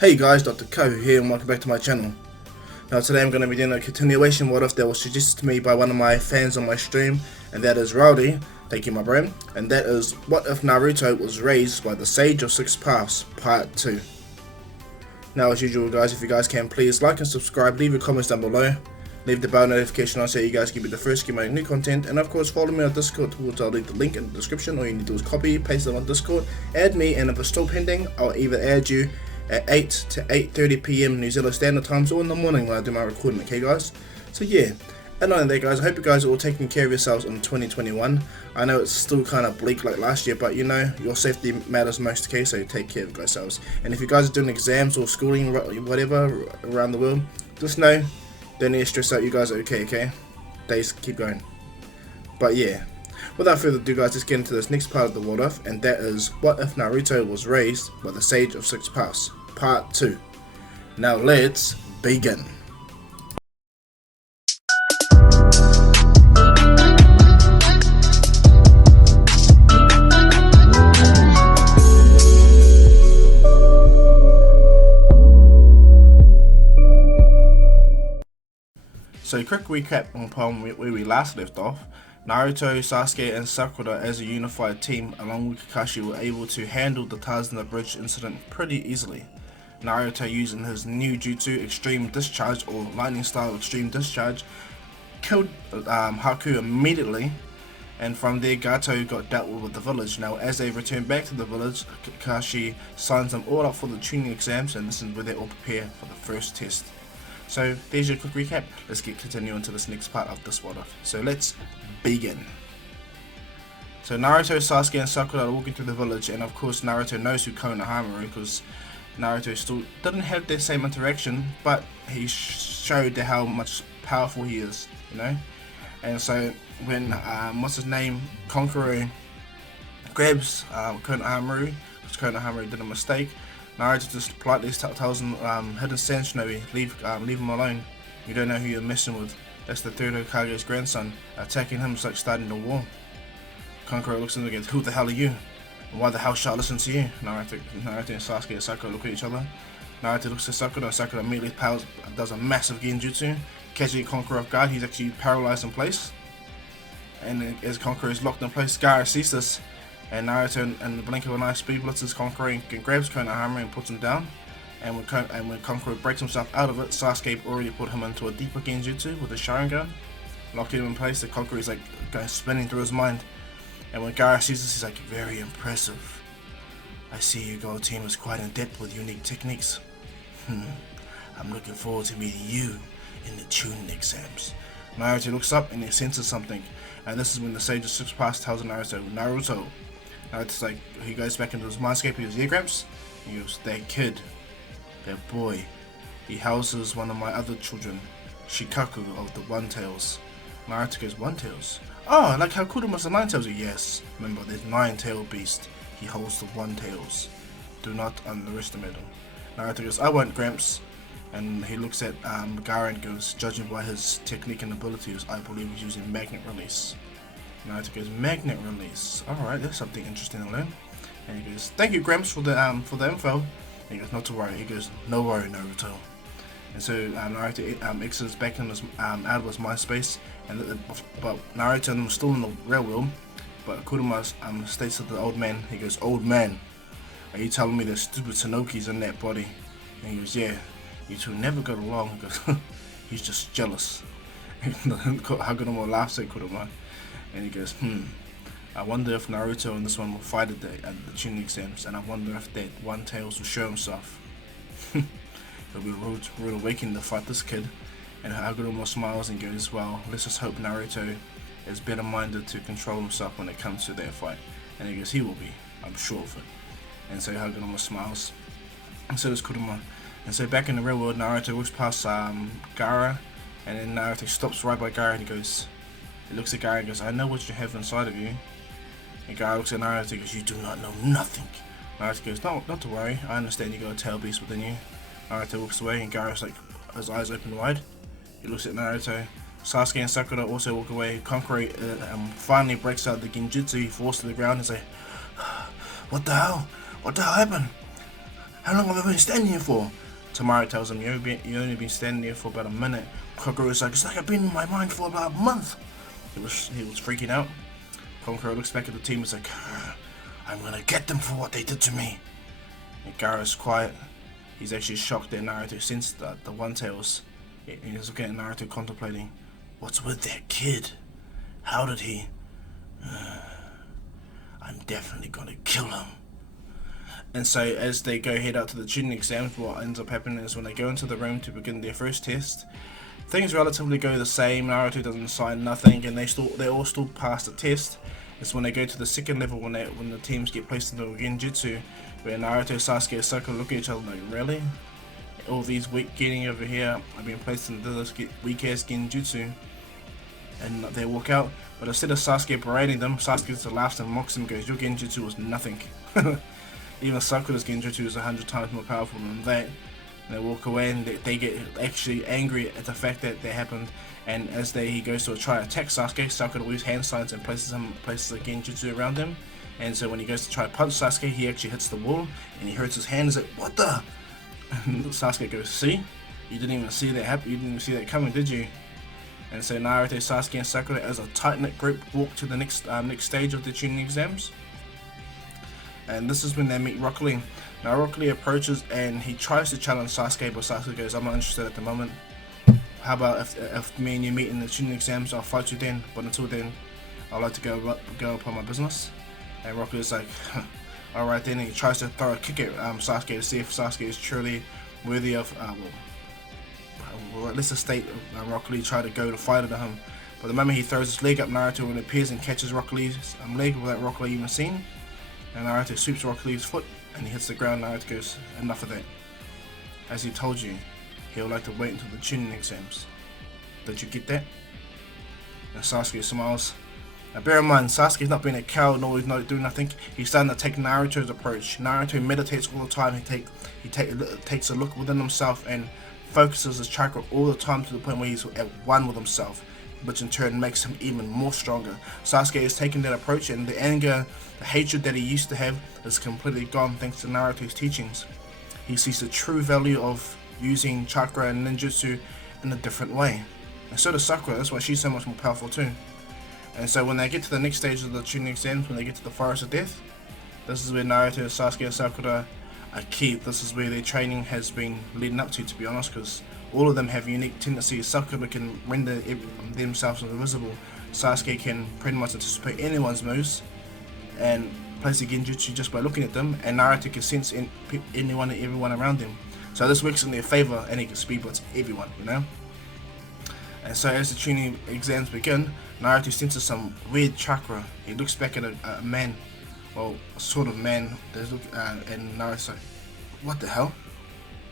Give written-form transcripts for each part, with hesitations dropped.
Hey guys, Dr. Ko here and welcome back to my channel. Now today I'm going to be doing a continuation what if that was suggested to me by one of my fans on my stream, and that is Rowdy, thank you my bro, and that is what if Naruto was raised by the Sage of Six Paths, part 2. Now as usual guys, if you guys can please like and subscribe, leave your comments down below, leave the bell notification on so you guys can be the first to get my new content, and of course follow me on Discord, which I'll leave the link in the description. All you need to do is copy, paste it on Discord, add me, and if it's still pending, I'll either add you at 8 to 8:30 PM New Zealand Standard Times or in the morning when I do my recording, okay guys? So yeah, and on that guys, I hope you guys are all taking care of yourselves in 2021. I know it's still kind of bleak like last year, but you know, your safety matters most, okay? So take care of yourselves. And if you guys are doing exams or schooling, whatever, around the world, just know, don't need to stress out, you guys are okay? Days keep going. But yeah, without further ado guys, let's get into this next part of the what if, and that is what if Naruto was raised by the Sage of Six Paths, part 2. Now let's begin. So quick recap upon where we last left off. Naruto, Sasuke and Sakura as a unified team along with Kakashi were able to handle the Tsunade Bridge incident pretty easily. Naruto, using his new jutsu Extreme Discharge or Lightning Style Extreme Discharge, killed Haku immediately, and from there Gato got dealt with the village. Now as they return back to the village, Kakashi signs them all up for the Chunin exams, and this is where they all prepare for the first test. So there's your quick recap. Let's continue into this next part of this what if. So let's begin. So Naruto, Sasuke and Sakura are walking through the village, and of course Naruto knows who Konoha is because Naruto still didn't have their same interaction, but he showed how much powerful he is, you know. And so when what's his name, Konkuro grabs Konoha, because Konoha did a mistake, Naruto just politely tells him, Hidden Sand Shinobi, leave him alone. You don't know who you're messing with. That's the third Hokage's grandson. Attacking him is like starting a war. Konkuro looks at him and goes, who the hell are you? And why the hell should I listen to you? Naruto and Sasuke and Sakura look at each other. Naruto looks at Sakura and Sakura immediately does a massive genjutsu, catching Konkuro off guard. He's actually paralyzed in place. And as Konkuro is locked in place, Gaara sees this, and Naruto, in the blink of an eye, speed blitzes Konkuro and grabs Konoha and puts him down. And when Konkuro breaks himself out of it, Sasuke already put him into a deeper genjutsu with a Sharingan, locking him in place. The Konkuro is like going spinning through his mind. And when Gaara sees this, he's like, very impressive. I see your gold team is quite in depth with unique techniques. I'm looking forward to meeting you in the Chunin exams. Naruto looks up and he senses something, and this is when the Sage of Six Paths tells Naruto, Naruto's like, he goes back into his mindscape. He goes, yeah Gramps? He goes, that kid, that boy, he houses one of my other children, Shikaku of the One Tails. Naruto goes, One Tails? Oh, like how Kuruma's the Nine Tails? Yes, remember there's Nine-Tailed Beast. He holds the One Tails. Do not underestimate him. Naruto goes, I won't Gramps. And he looks at Gaara and goes, judging by his technique and abilities, I believe he's using Magnet Release. Naruto goes, Magnet Release. Alright, that's something interesting to learn. And he goes, thank you Gramps for the info. And he goes, not to worry. He goes, no worry Naruto. And so Naruto exits back in his, out of his mind space, but Naruto and him are still in the real world. But Kuruma states to the old man, he goes, old man, are you telling me there's stupid Tsunoki's in that body? And he goes, yeah, you two never got along. He goes, he's just jealous. Haguruma laughs at Kuruma, and he goes, I wonder if Naruto and this one will fight at the Chunin exams, and I wonder if that One Tails will show himself. It'll be a rude awakening to fight this kid. And Haguruma smiles and goes, well, let's just hope Naruto is better minded to control himself when it comes to that fight. And he goes, he will be, I'm sure of it. And so Haguruma smiles, and so does Kuruma. And so back in the real world, Naruto walks past Gaara, and then Naruto stops right by Gaara and he looks at Gaara and goes, I know what you have inside of you. And Gaara looks at Naruto and goes, you do not know nothing. Naruto goes, no, not to worry, I understand you got a tail beast within you. Naruto walks away and Gaara's like, his eyes open wide. He looks at Naruto. Sasuke and Sakura also walk away. Konkuro finally breaks out the genjutsu. He falls to the ground and says, what the hell? What the hell happened? How long have I been standing here for? Tamaru tells him, you only been standing here for about a minute. Kokoro's like, it's like I've been in my mind for about a month. He was freaking out. Kokoro looks back at the team and is like, I'm gonna get them for what they did to me. And Gaara's quiet. He's actually shocked that Naruto sensed the One-Tails. He's looking at Naruto contemplating, what's with that kid? How did he? I'm definitely gonna kill him. And so as they go head out to the Chunin exams, what ends up happening is when they go into the room to begin their first test, things relatively go the same. Naruto doesn't sign nothing, and they all still pass the test. It's when they go to the second level when the teams get placed into a genjutsu, where Naruto, Sasuke, and Sakura look at each other like, really? All these weak getting over here are being placed into this weak ass genjutsu, and they walk out. But instead of Sasuke berating them, Sasuke just laughs and mocks them and goes, your genjutsu was nothing. Even Sakura's genjutsu is 100 times more powerful than that. And they walk away and they get actually angry at the fact that that happened. And as he goes to try to attack Sasuke, Sakura weaves hand signs and places a genjutsu around him. And so when he goes to try to punch Sasuke, he actually hits the wall and he hurts his hand. He's like, what the? And Sasuke goes, see? You didn't even see that happen. You didn't even see that coming, did you? And so Naruto, Sasuke, and Sakura, as a tight-knit group, walk to the next stage of the Chunin exams. And this is when they meet Rock Lee. Now Rock Lee approaches and he tries to challenge Sasuke, but Sasuke goes, I'm not interested at the moment. How about if me and you meet in the Chunin exams, I'll fight you then, but until then, I'd like to go upon my business. And Rock Lee's like, alright then, and he tries to throw a kick at Sasuke to see if Sasuke is truly worthy of, let's just state Rock Lee tried to go to fight at him. But the moment he throws his leg up, Naruto appears and catches Rock Lee's leg without Rock Lee even seeing. And Naruto sweeps Rock Lee's foot and he hits the ground. Naruto goes, enough of that. As he told you, he would like to wait until the Chunin exams. Did you get that? And Sasuke smiles. Now bear in mind, Sasuke's not being a coward nor he's not doing nothing. He's starting to take Naruto's approach. Naruto meditates all the time. He takes a look within himself and focuses his chakra all the time to the point where he's at one with himself, which in turn makes him even more stronger. Sasuke is taking that approach, and the anger, the hatred that he used to have is completely gone thanks to Naruto's teachings. He sees the true value of using chakra and ninjutsu in a different way. And so does Sakura. That's why she's so much more powerful too. And so when they get to the next stage of the Chunin exams, when they get to the Forest of Death, this is where Naruto, Sasuke, and Sakura are key. This is where their training has been leading up to be honest, because all of them have unique tendencies. Sakura can render themselves invisible. Sasuke can pretty much anticipate anyone's moves and place a genjutsu just by looking at them, and Naruto can sense anyone and everyone around him. So this works in their favor, and he can speed blitz everyone, you know? And so as the Chunin exams begin, Naruto senses some weird chakra. He looks back at a man, well, a sort of man, and Naruto's like, what the hell?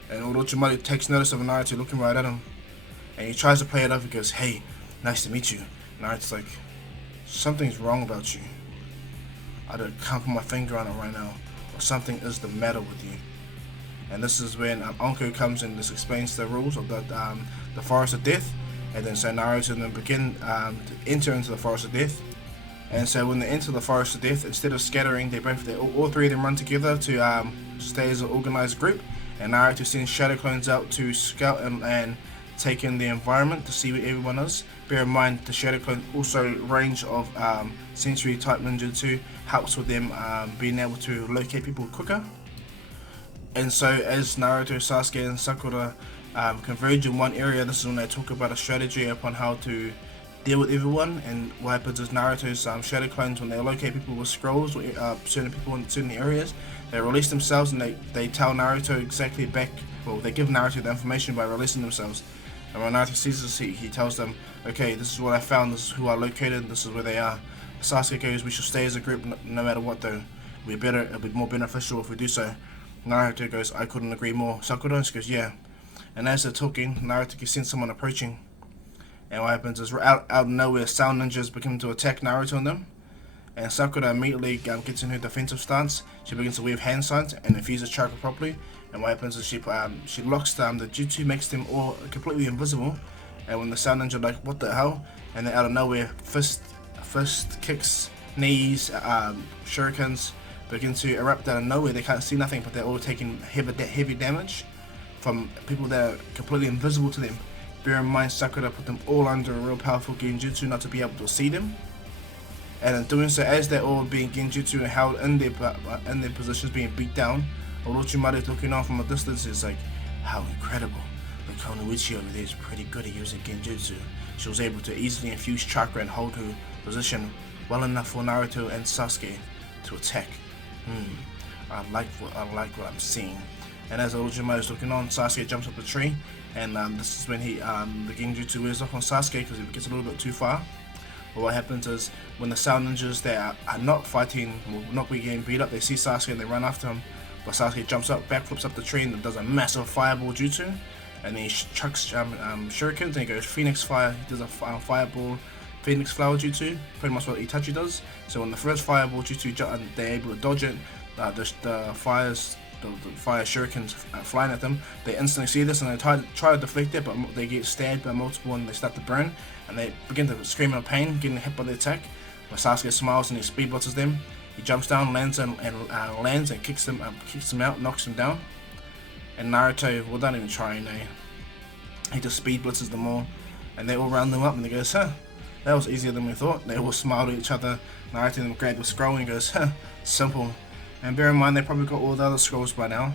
And Orochimaru takes notice of Naruto looking right at him, and he tries to play it up and goes, hey, nice to meet you. Naruto's like, something's wrong about you. I can't put my finger on it right now, or something is the matter with you. And this is when Anko comes and just explains the rules of the Forest of Death. And then so Naruto then begin to enter into the Forest of Death. And so when they enter the Forest of Death, instead of scattering, all three of them run together to stay as an organized group. And Naruto sends shadow clones out to scout and take in the environment to see where everyone is. Bear in mind, the shadow clone also range of sensory type ninjutsu helps with them being able to locate people quicker. And so as Naruto, Sasuke, and Sakura converge in one area, this is when they talk about a strategy upon how to deal with everyone. And what happens is Naruto's shadow clones, when they locate people with scrolls or certain people in certain areas, they release themselves and they tell Naruto exactly they give Naruto the information by releasing themselves. And when Naruto sees this, he tells them, okay, this is what I found, this is who I located, this is where they are. Sasuke goes, we should stay as a group no matter what though. It'll be more beneficial if we do so. Naruto goes, I couldn't agree more. Sakura goes, yeah. And as they're talking, Naruto can sense someone approaching. And what happens is out of nowhere, sound ninjas begin to attack Naruto and them. And Sakura immediately gets in her defensive stance. She begins to wave hand signs and infuses chakra properly. And what happens is she locks them. The jutsu makes them all completely invisible. And when the sound ninja are like, what the hell? And then out of nowhere, fist kicks, knees, shurikens, begin to erupt out of nowhere. They can't see nothing, but they're all taking heavy damage from people that are completely invisible to them. Bear in mind, Sakura put them all under a real powerful genjutsu not to be able to see them. And in doing so, as they're all being genjutsu and held in their positions, being beat down, Orochimaru is looking on from a distance. Is like, how incredible! The Konoichi over there is pretty good at using genjutsu. She was able to easily infuse chakra and hold her position well enough for Naruto and Sasuke to attack. I like what I'm seeing. And as Orochimaru is looking on, Sasuke jumps up a tree, and this is when the genjutsu wears off on Sasuke because he gets a little bit too far. But what happens is, when the Sound Ninjas that are not fighting, or not getting beat up, they see Sasuke and they run after him. But Sasuke jumps up, backflips up the tree, and does a massive fireball jutsu. And then he chucks shurikens, and he goes Phoenix Fire. He does a fireball Phoenix Flower jutsu, pretty much what Itachi does. So when the first fireball jutsu, they're able to dodge it. The fire shurikens flying at them. They instantly see this and they try to deflect it, but they get stabbed by multiple and they start to burn. And they begin to scream in pain, getting hit by the attack. But Sasuke smiles and he speed blitzes them. He jumps down, lands and kicks them out, knocks them down. And Naruto, without even trying, he just speed blitzes them all, and they all round them up and they goes, that was easier than we thought. They all smile at each other. Naruto then grabs the scroll and he goes, simple. And bear in mind, they probably got all the other scrolls by now.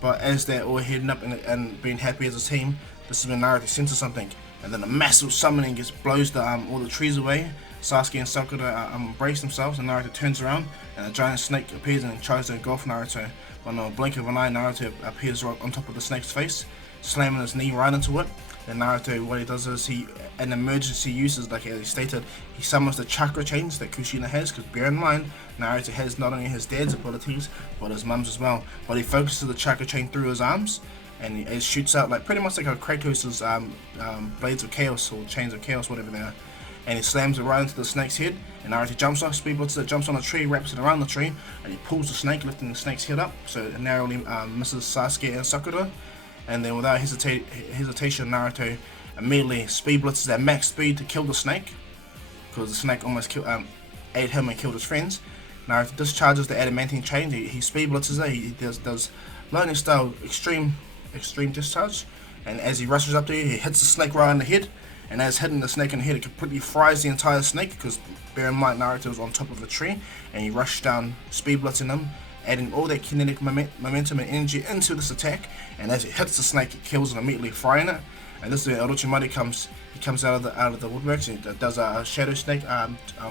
But as they're all heading up and being happy as a team, this is when Naruto senses something, and then a massive summoning blows all the trees away. Sasuke and Sakura embrace themselves, and Naruto turns around, and a giant snake appears and tries to engulf Naruto. But in a blink of an eye, Naruto appears right on top of the snake's face, slamming his knee right into it. Then Naruto, what he does is an emergency uses, like he stated, he summons the chakra chains that Kushina has, because bear in mind, Naruto has not only his dad's abilities, but his mum's as well. But he focuses the chakra chain through his arms, and it shoots out like pretty much like a Kratos' blades of chaos, or chains of chaos, whatever they are. And he slams it right into the snake's head, and Naruto jumps off, speed blitzes it, jumps on a tree, wraps it around the tree, and he pulls the snake, lifting the snake's head up, so it narrowly misses Sasuke and Sakura. And then without hesitation, Naruto immediately speed blitzes at max speed to kill the snake, because the snake almost ate him and killed his friends. Naruto discharges the adamantine chain, he speed blitzes it, he does learning style extreme discharge, and as he rushes up to you, he hits the snake right in the head. And as hitting the snake in the head, it completely fries the entire snake, because bear in mind, Naruto was on top of a tree, and he rushed down, speed blitzing him, adding all that kinetic momentum and energy into this attack. And as it hits the snake, it kills it immediately, frying it. And this is where Orochimaru comes out of the woodworks, and he does a shadow snake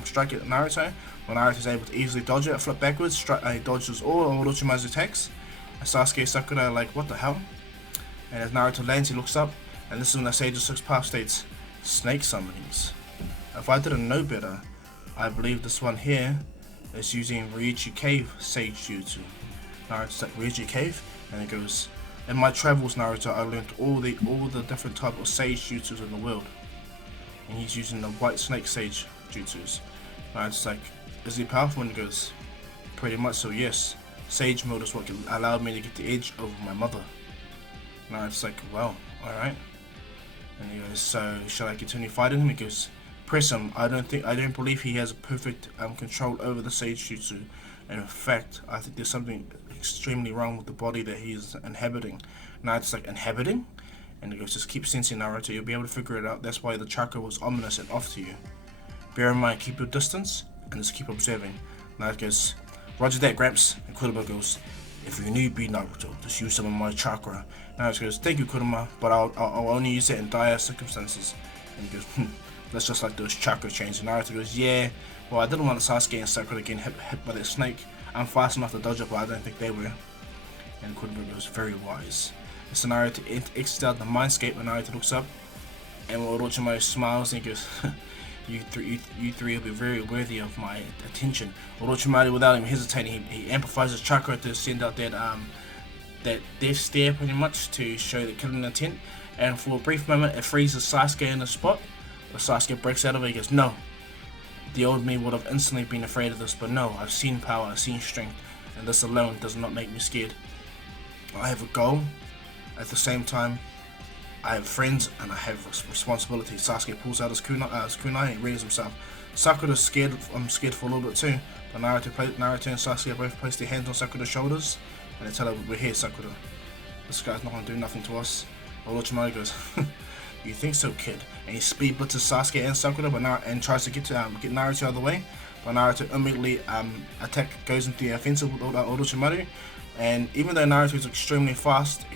strike at Naruto. When Naruto is able to easily dodge it, flip backwards, he dodges all Orochimaru's attacks. And Sasuke and Sakura are like, what the hell? And as Naruto lands, he looks up, and this is when the Sage of Six Paths states, snake summonings. If I didn't know better, I believe this one here is using Ryuchi Cave Sage Jutsu. Naruto's like, Ryuchi Cave? And it goes, in my travels, Naruto, I learned all the different type of Sage Jutsus in the world. And he's using the White Snake Sage Jutsus. Naruto's like, is he powerful? And he goes, pretty much so, yes. Sage mode is what allowed me to get the edge over my mother. Naruto's like, well, alright. And he goes, so shall I continue fighting him? He goes, press him. I don't believe he has perfect control over the Sage Jutsu. And in fact, I think there's something extremely wrong with the body that he's inhabiting. Naruto's like, inhabiting? And he goes, just keep sensing, Naruto, you'll be able to figure it out. That's why the chakra was ominous and off to you. Bear in mind, keep your distance and just keep observing. Naruto goes, roger that, Gramps. And Kurama goes, if you need be, Naruto, just use some of my chakra. Naruto goes, thank you, Kurama, but I'll only use it in dire circumstances. And he goes, that's just like those chakra chains. And Naruto goes, yeah, well, I didn't want Sasuke and Sakura getting hit by that snake. I'm fast enough to dodge it, but I don't think they were. And Kurama goes, very wise. And so Naruto exits out the mindscape, and Naruto looks up, and Orochimaru smiles and he goes, you three will be very worthy of my attention. Orochimaru, without even hesitating, he amplifies his chakra to send out that death stare, pretty much, to show the killing intent. And for a brief moment, it freezes Sasuke in the spot. But Sasuke breaks out of it. He goes, no. The old me would have instantly been afraid of this, but no, I've seen power, I've seen strength, and this alone does not make me scared. I have a goal. At the same time, I have friends and I have responsibilities. Sasuke pulls out his kunai and he readies himself. Sakura's scared. I'm scared for a little bit too. But Naruto and Sasuke both place their hands on Sakura's shoulders, and they tell her, "We're here, Sakura. This guy's not gonna do nothing to us." Orochimaru goes, "You think so, kid?" And he speed blitzes Sasuke and Sakura, and tries to get Naruto out of the way. But Naruto immediately goes into the offensive with Orochimaru, and even though Naruto is extremely fast,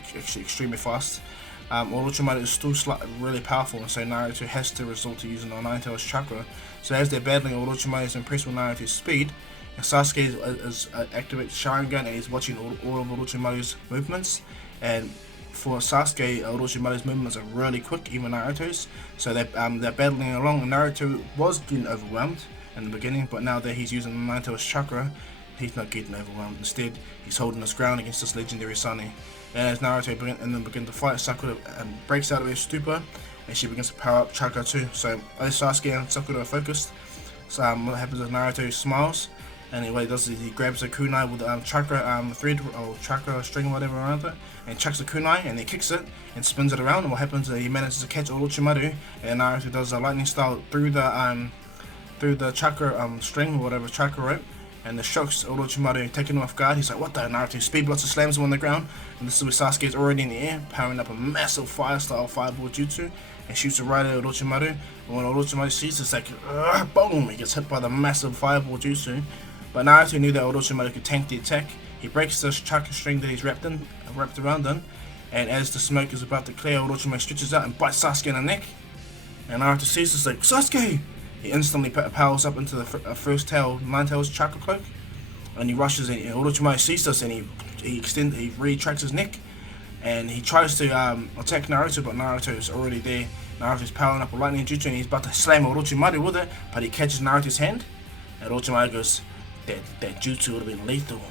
Orochimaru is still really powerful, and so Naruto has to resort to using the Nine Tails chakra. So as they're battling, Orochimaru is impressed with Naruto's speed, and Sasuke is activates Sharingan, and he's watching all of Orochimaru's movements. And for Sasuke, Orochimaru's movements are really quick, even Naruto's. So they're battling along, and Naruto was getting overwhelmed in the beginning, but now that he's using the Nine Tails chakra, he's not getting overwhelmed. Instead, he's holding his ground against this legendary Sunny. And as Naruto begin to fight, Sakura breaks out of her stupor, and she begins to power up chakra too. So as Sasuke and Sakura are focused, so what happens is Naruto smiles, and what he does is he grabs the kunai with chakra thread or chakra string or whatever around it, and chucks the kunai, and he kicks it and spins it around. And what happens is he manages to catch Orochimaru, and Naruto does a lightning style through the chakra string or whatever chakra rope, and the shocks Orochimaru, taking him off guard. He's like, "What the?" Naruto speed blitz slams him on the ground, and this is where Sasuke is already in the air, powering up a massive fire-style fireball jutsu, and shoots it right at Orochimaru. And when Orochimaru sees this, like, boom, he gets hit by the massive fireball jutsu. But Naruto knew that Orochimaru could tank the attack. He breaks this chakra string that he's wrapped around him, and as the smoke is about to clear, Orochimaru stretches out and bites Sasuke in the neck. And Naruto sees this, like, "Sasuke!" He instantly powers up into the first Nine Tails chakra cloak, and he rushes in. And Orochimaru sees this, and he retracts his neck, and he tries to attack Naruto, but Naruto is already there. Naruto's powering up a lightning jutsu, and he's about to slam Orochimaru with it, but he catches Naruto's hand, and Orochimaru goes, "That jutsu would have been lethal.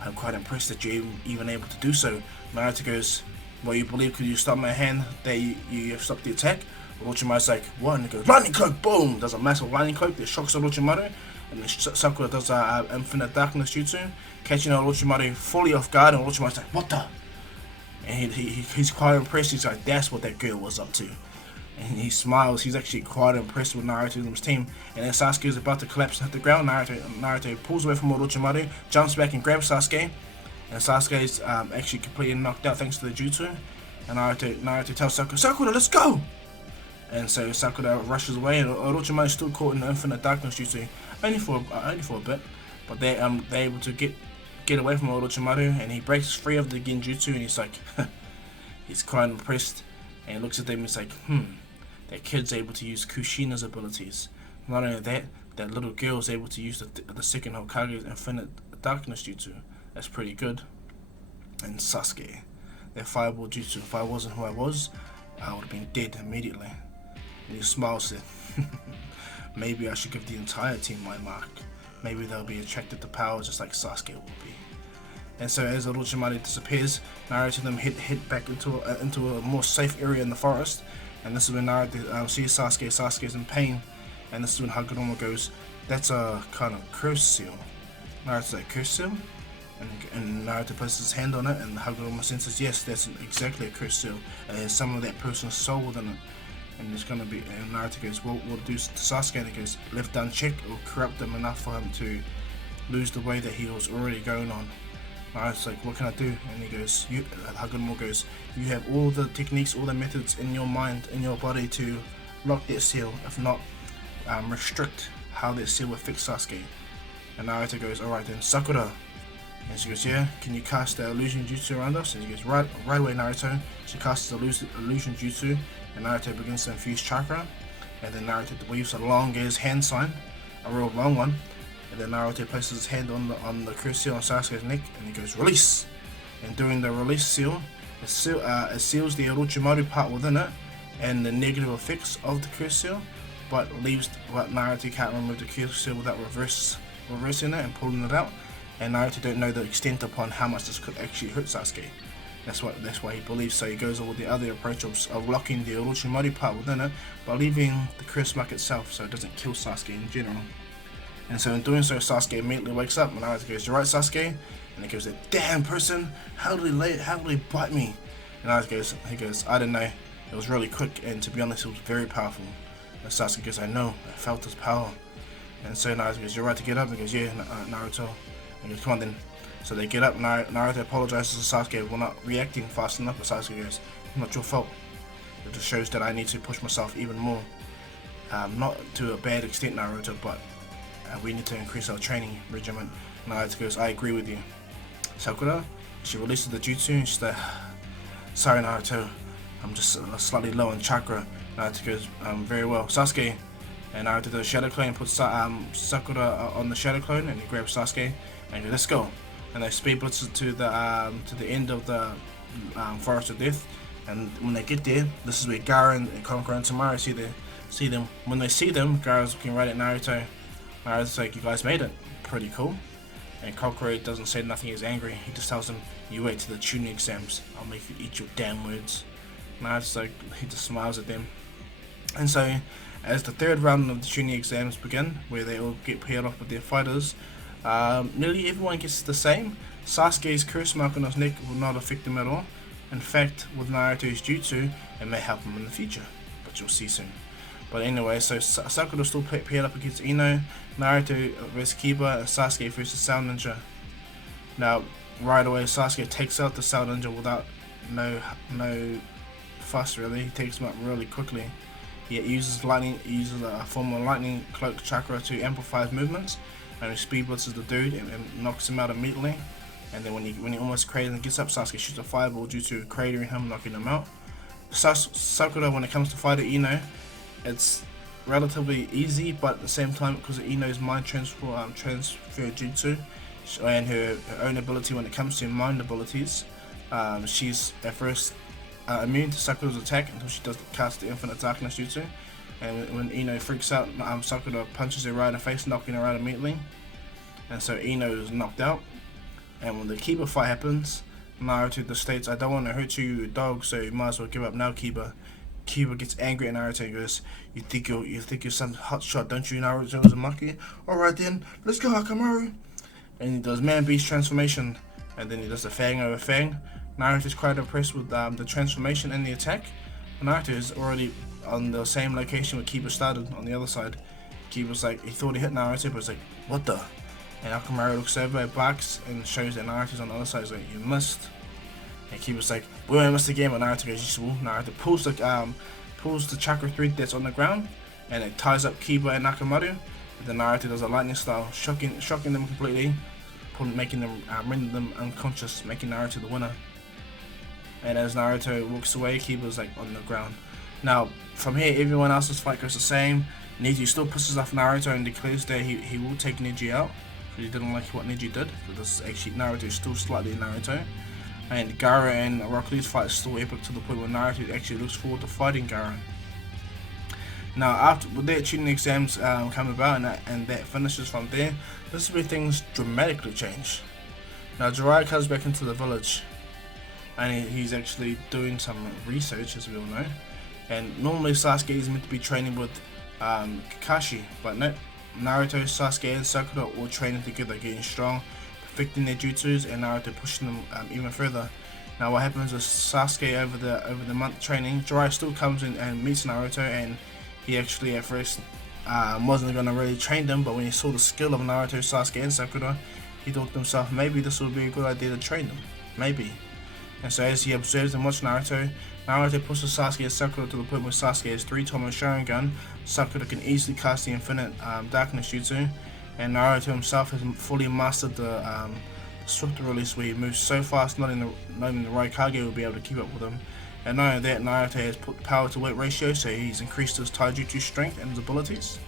I'm quite impressed that you're even able to do so." Naruto goes, "Well, you believe because you stopped my hand that you stopped the attack?" Orochimaru's like, "What?" And he goes, "Lightning cloak!" Boom! Does a massive lightning cloak that shocks Orochimaru, and Sakura does infinite darkness jutsu, catching Orochimaru fully off guard, and Orochimaru's like, "What the?" And he's quite impressed. He's like, "That's what that girl was up to." And he smiles. He's actually quite impressed with Naruto's team. And then Sasuke is about to collapse and hit the ground. Naruto pulls away from Orochimaru, jumps back and grabs Sasuke, and Sasuke is actually completely knocked out thanks to the jutsu. And Naruto tells Sakura, "Sakura, let's go!" And so Sakura rushes away, and Orochimaru is still caught in the infinite darkness jutsu, only for a bit. But they're able to get away from Orochimaru, and he breaks free of the genjutsu, and he's like, he's quite impressed, and he looks at them and he's like, that kid's able to use Kushina's abilities. Not only that, that little girl is able to use the second Hokage's infinite darkness jutsu. That's pretty good. And Sasuke, that fireball jutsu, if I wasn't who I was, I would have been dead immediately. And he smiles and said, "Maybe I should give the entire team my mark. Maybe they'll be attracted to power just like Sasuke will be." And so as Orochimaru disappears, Naruto and them head back into a more safe area in the forest. And this is when Naruto sees Sasuke. Sasuke's in pain, and this is when Hagoromo goes, "That's a kind of curse seal." Naruto's like, "Curse seal?" And Naruto places his hand on it, and Hagoromo senses, "Yes, that's exactly a curse seal. It has some of that person's soul within it." And it's gonna be. And Naruto goes, "What will do to Sasuke?" And he goes, "Left unchecked, it will corrupt him enough for him to lose the way that he was already going on." Naruto's like, "What can I do?" And he goes, Hagoromo goes, "You have all the techniques, all the methods in your mind, in your body to lock that seal. If not, restrict how that seal affects Sasuke." And Naruto goes, "Alright then, Sakura." And she goes, "Yeah, can you cast the illusion jutsu around us?" And he goes, right away, Naruto." She casts the illusion jutsu, and Naruto begins to infuse chakra. And then Naruto weaves a long as hand sign, a real long one. And then Naruto places his hand on the curse seal on Sasuke's neck, and he goes, "Release." And during the release seal, it seals the Orochimaru part within it and the negative effects of the curse seal, but Naruto can't remove the curse seal without reversing it and pulling it out. And Naruto don't know the extent upon how much this could actually hurt Sasuke. That's why he believes so. He goes with the other approach of locking the Orochimaru part within it, but leaving the curse mark itself so it doesn't kill Sasuke in general. And so in doing so, Sasuke immediately wakes up, and Naruto goes, "You're right, Sasuke." And he goes, "That damn person, how did he bite me?" And Naruto goes, "I don't know. It was really quick, and to be honest, it was very powerful." And Sasuke goes, "I know, I felt his power." And so Naruto goes, "You're right to get up." He goes, "Yeah, Naruto." And he goes, "Come on then." So they get up. Naruto apologizes to Sasuke for not reacting fast enough, but Sasuke goes, "It's not your fault. It just shows that I need to push myself even more. Not to a bad extent, Naruto, but we need to increase our training regimen." Naruto goes, "I agree with you." Sakura, she releases the jutsu and she's like, "Sorry Naruto, I'm just slightly low on chakra." Naruto goes, "Very well, Sasuke." And Naruto does Shadow Clone and puts Sakura on the Shadow Clone, and he grabs Sasuke and goes, "Let's go." And they speed blitz to the end of the Forest of Death. And when they get there, this is where Gaara and Conqueror and Tamaru see them. When they see them, Gaara's looking right at Naruto. Naruto's like, "You guys made it. Pretty cool." And Conqueror doesn't say nothing, he's angry. He just tells them, "You wait till the Chunin exams. I'll make you eat your damn words." Naruto's like, he just smiles at them. And so, as the third round of the Chunin exams begin, where they all get paired off with their fighters, nearly everyone gets the same. Sasuke's curse mark on his neck will not affect him at all. In fact, with Naruto's jutsu, it may help him in the future, but you'll see soon. But anyway, so Sakura still paired up against Ino, Naruto vs Kiba, and Sasuke versus Sound Ninja. Now, right away, Sasuke takes out the Sound Ninja without no fuss really. He takes him out really quickly. He uses a form of lightning cloak chakra to amplify his movements, and he speed blitzes the dude and knocks him out immediately. And then when he almost craters and gets up, Sasuke shoots a fireball due to cratering him, knocking him out. Sakura, when it comes to fighting Ino, it's relatively easy, but at the same time, because of Ino's mind transfer jutsu and her own ability when it comes to mind abilities, she's at first immune to Sakura's attack until she does cast the Infinite Darkness jutsu. And when Ino freaks out, Sakura punches her right in the face, knocking her out immediately. And so Ino is knocked out. And when the Kiba fight happens, Naruto just states, "I don't want to hurt you, dog, so you might as well give up now, Kiba." Kiba gets angry at Naruto and goes, you think you're some hot shot, don't you, Naruto Uzumaki? Alright then, let's go, Hakamaru." And he does Man Beast transformation, and then he does the Fang over Fang. Naruto's quite impressed with the transformation and the attack. Naruto is already on the same location where Kiba started, on the other side. Kiba's like, he thought he hit Naruto, but it's like, "What the?" And Hakamaru looks over at Barks and shows that Naruto's on the other side. He's like, "You missed." And Kiba's like, "We won't miss the game." And Naruto goes, "You will." Naruto pulls the chakra thread that's on the ground, and it ties up Kiba and Hakamaru. And then Naruto does a lightning style, shocking them completely, making them render them unconscious, making Naruto the winner. And as Naruto walks away, Kiba's like on the ground. Now, from here, everyone else's fight goes the same. Neji still pisses off Naruto and declares that he will take Neji out. He didn't like what Neji did, but this actually Naruto is still slightly Naruto. And Gaara and Rock Lee's fight is still epic to the point where Naruto actually looks forward to fighting Gaara. Now, after that Chunin exams come about and that finishes from there, this is where things dramatically change. Now, Jiraiya comes back into the village, and he's actually doing some research, as we all know. And normally Sasuke is meant to be training with Kakashi, but no. Naruto, Sasuke, and Sakura all training together, getting strong, perfecting their jutsus, and Naruto pushing them even further. Now, what happens is Sasuke over the month training, Jiraiya still comes in and meets Naruto, and he actually at first wasn't gonna really train them, but when he saw the skill of Naruto, Sasuke, and Sakura, he thought to himself, maybe this would be a good idea to train them, maybe. And so as he observes and watches Naruto pushes Sasuke and Sakura to the point where Sasuke has 3 Tomo Sharingan, Sakura can easily cast the Infinite Darkness Jutsu, and Naruto himself has fully mastered the Swift Release, where he moves so fast not even the Raikage will be able to keep up with him. And not only that, Naruto has put power to weight ratio, so he's increased his Taijutsu strength and his abilities.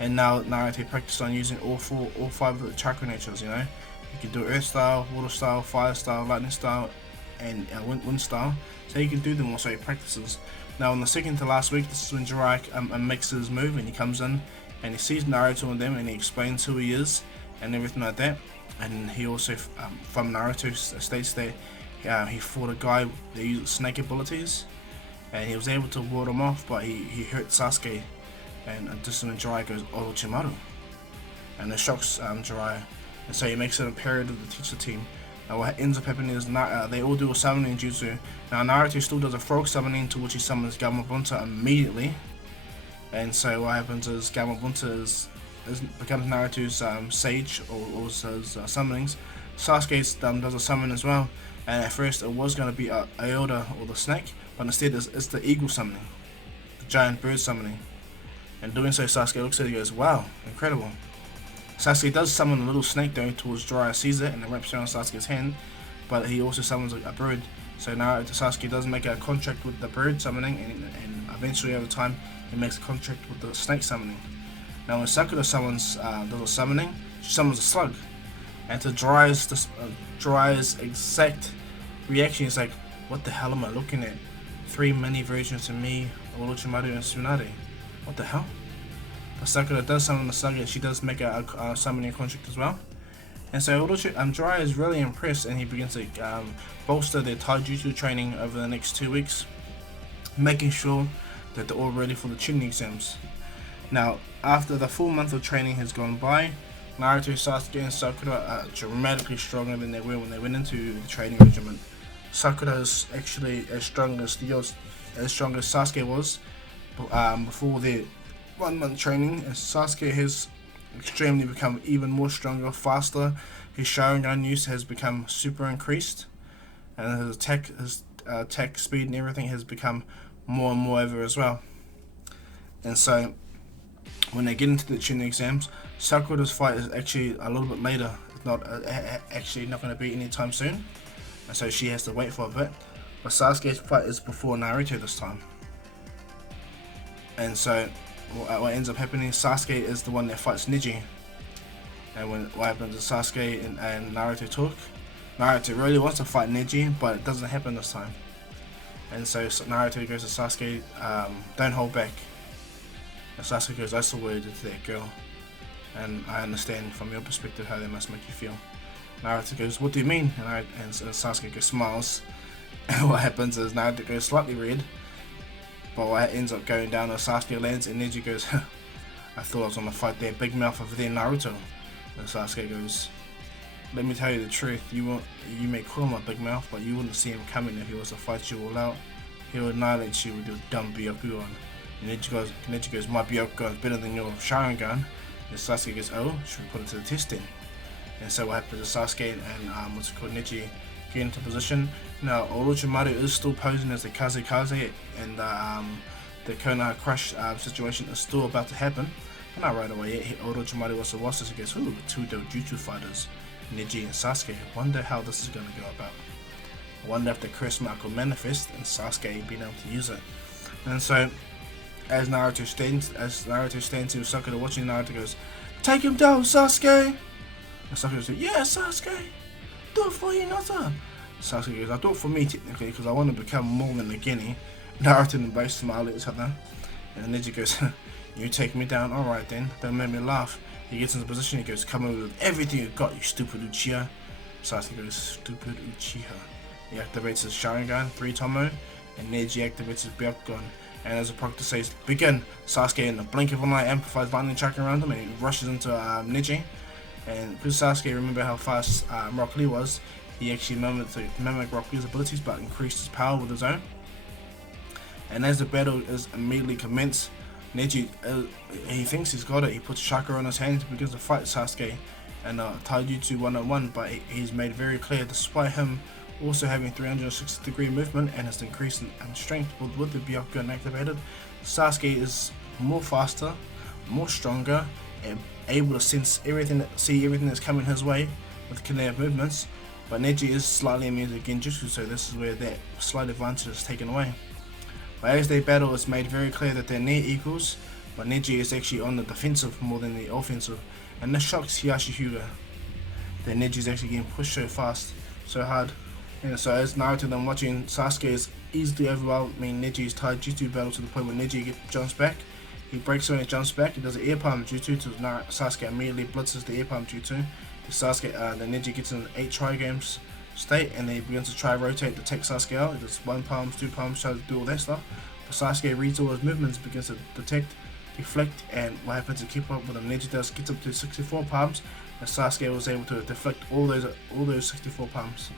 And now Naruto practices on using all 5 of the chakra natures, you know. He can do Earth style, Water style, Fire style, Lightning style, and Wind style. So he can do them also, he practices. Now in the second to last week, this is when Jiraiya makes his move, and he comes in and he sees Naruto and them, and he explains who he is and everything like that. And he also, from Naruto, states that he fought a guy that used snake abilities, and he was able to ward him off, but he hurt Sasuke. And just when Jiraiya goes, Orochimaru, and it shocks Jiraiya, and so he makes it a period of the teacher team. Now what ends up happening is they all do a summoning jutsu. Now Naruto still does a frog summoning, to which he summons Gamabunta immediately. And so what happens is Gamabunta is becomes Naruto's sage or his summonings, Sasuke does a summon as well. And at first it was going to be Iota or the snake, but instead it's the eagle summoning, the giant bird summoning. And doing so, Sasuke looks at it and goes, "Wow, incredible." Sasuke does summon a little snake though towards Jiraiya, sees it, and it wraps around Sasuke's hand. But he also summons a bird. So now Sasuke does make a contract with the bird summoning, and eventually over time he makes a contract with the snake summoning. Now when Sakura summons does a summoning, she summons a slug. And to Jiraiya's exact reaction is like, "What the hell am I looking at? 3 mini versions of me, Orochimaru and Tsunade. What the hell?" But Sakura does summon the slug, and she does make a summoning contract as well. And so Jiraiya is really impressed, and he begins to bolster their taijutsu training over the next 2 weeks, making sure that they're all ready for the Chunin exams. Now, after the full month of training has gone by, Naruto, Sasuke, and Sakura are dramatically stronger than they were when they went into the training regiment. Sakura is actually as strong as Sasuke was before their 1 month training, and Sasuke has extremely become even more stronger, faster. His Sharingan use has become super increased, and his attack speed and everything has become more and more over as well. And so when they get into the Chunin exams, Sakura's fight is actually a little bit later. It's not actually not going to be anytime soon, and so she has to wait for a bit. But Sasuke's fight is before Naruto this time. And so what ends up happening, Sasuke is the one that fights Neji. And what happens is Sasuke and Naruto talk. Naruto really wants to fight Neji, but it doesn't happen this time. And so Naruto goes to Sasuke, "Don't hold back." And Sasuke goes, "I saw what you did to that girl, and I understand from your perspective how that must make you feel." Naruto goes, "What do you mean?" And Sasuke goes, smiles. And what happens is Naruto goes slightly red. But what ends up going down is Sasuke lands, and Neji goes, "I thought I was gonna fight that big mouth over there, Naruto." And Sasuke goes, "Let me tell you the truth. You may call him a big mouth, but you wouldn't see him coming if he was to fight you all out. He would annihilate you with your dumb Byakugan." And Neji goes, "My Byakugan is better than your Sharingan." And Sasuke goes, "Oh, should we put it to the test then?" And so what happens is Sasuke and Neji get into position. Now Orochimaru is still posing as the Kaze, and the Konoha crush situation is still about to happen, but not right away yet. Orochimaru was to watch this against 2 Dojutsu fighters, Neji and Sasuke. Wonder how this is going to go about. I wonder if the curse mark will manifest and Sasuke being able to use it. And so as Naruto stands to Sakura watching, Naruto goes, "Take him down, Sasuke!" And Sakura goes, "Yeah, Sasuke! Do it for Hinata!" Sasuke goes, "I do it for me technically because I want to become more than a guinea." Naruto and both smile at each other, and Neji goes, "You take me down, alright then, don't make me laugh." He gets into position, he goes, "Come over with everything you got, you stupid Uchiha." Sasuke goes, "Stupid Uchiha." He activates his Sharingan, 3 Tomo, and Neji activates his Byakugan. And as the proctor says, "Begin!" Sasuke in the blink of an eye amplifies lightning chakra around him, and he rushes into Neji. And because Sasuke remember how fast Rock Lee was, he actually mimicked Rock Lee's abilities but increased his power with his own. And as the battle is immediately commenced, Neji, he thinks he's got it. He puts chakra on his hands and begins to fight Sasuke and Taijutsu 101, but he's made very clear, despite him also having 360-degree movement and his increase in strength with the Byakugan activated, Sasuke is more faster, more stronger, and able to see everything that's coming his way with kinetic movements. But Neji is slightly immune to Genjutsu, so this is where that slight advantage is taken away. But as they battle, it's made very clear that they're near equals, but Neji is actually on the defensive more than the offensive, and this shocks Hyuga that Neji is actually getting pushed so fast, so hard. And so as Naruto then watching, Sasuke is easily overwhelming Neji's taijutsu battle to the point where Neji jumps back. He breaks away and jumps back. He does an air palm jutsu to Sasuke immediately blitzes the air palm jutsu. Then Neji gets in an 8 trigrams state, and then he begins to try rotate to take Sasuke out. He does 1 palms, 2 palms, tries to do all that stuff. But Sasuke reads all his movements, begins to detect, deflect, and what happens to keep up with him. Neji gets up to 64 palms, and Sasuke was able to deflect all those 64 palms.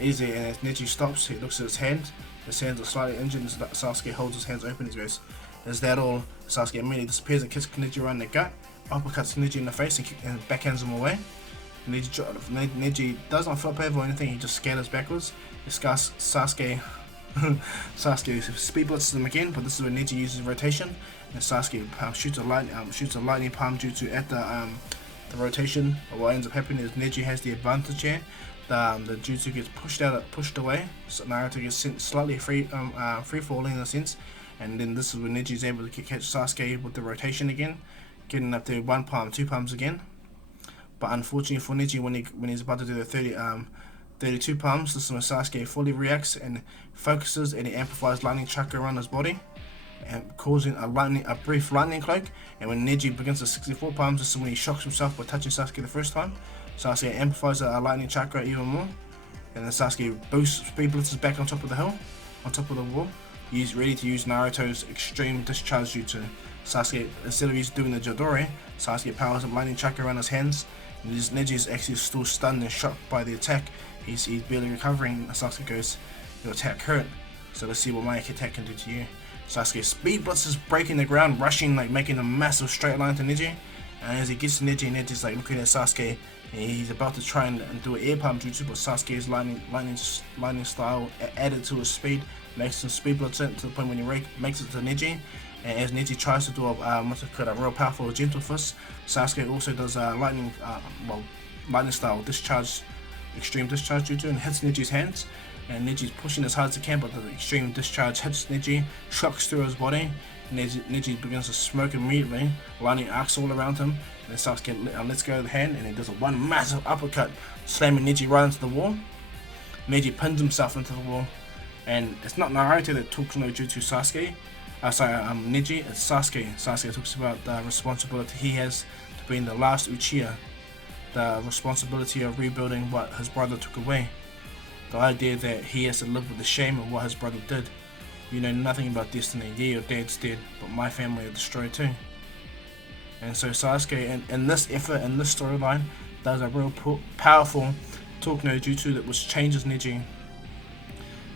Easy, and as Neji stops, he looks at his hands. His hands are slightly injured, and Sasuke holds his hands open. He goes, "Is that all?" Sasuke immediately disappears and kicks Neji around the gut, uppercuts Neji in the face and backhands him away. Neji does not flip over or anything, he just scatters backwards. Sasuke speed blitzes him again, but this is when Neji uses rotation, and Sasuke shoots a lightning palm due to at the rotation. What ends up happening is Neji has the advantage here. The jutsu gets pushed away, so Naruto gets sent slightly free falling in a sense, and then this is when Neji is able to catch Sasuke with the rotation again, getting up to 1 palm, 2 palms again. But unfortunately for Neji, when he's about to do the 32 palms, this is when Sasuke fully reacts and focuses, and he amplifies lightning chakra around his body, and causing a brief lightning cloak. And when Neji begins the 64 palms, this is when he shocks himself by touching Sasuke the first time. Sasuke amplifies a lightning chakra even more, and then Sasuke boosts speed blitzes back on top of the hill, on top of the wall. He's ready to use Naruto's extreme discharge jutsu. Sasuke, instead of doing the Jodori, Sasuke powers up lightning chakra around his hands. Neji is actually still stunned and shocked by the attack. He's barely recovering. Sasuke goes, "Your attack hurt, so let's see what my attack can do to you." Sasuke speed blitzes, breaking the ground, rushing, like making a massive straight line to Neji. And as he gets to Neji, Neji's like looking at Sasuke, and he's about to try and do an air palm jutsu, but Sasuke's lightning style added to his speed makes him speed blitz it to the point when he makes it to Neji. And as Neji tries to do a real powerful gentle fist, Sasuke also does lightning style discharge, extreme discharge jutsu, and hits Neji's hands. And Neji's pushing as hard as he can, but the extreme discharge hits Neji, shocks through his body. Neji begins to smoke immediately, lightning arcs all around him. And Sasuke lets go of the hand, and he does one massive uppercut, slamming Neji right into the wall. Neji pins himself into the wall, and it's not Naruto that talks no jutsu Sasuke. Neji, it's Sasuke. Sasuke talks about the responsibility he has to being the last Uchiha, the responsibility of rebuilding what his brother took away. The idea that he has to live with the shame of what his brother did. You know nothing about destiny. Yeah, your dad's dead, but my family are destroyed too. And so Sasuke, in this effort, in this storyline, does a real powerful talk no jutsu that changes Neji.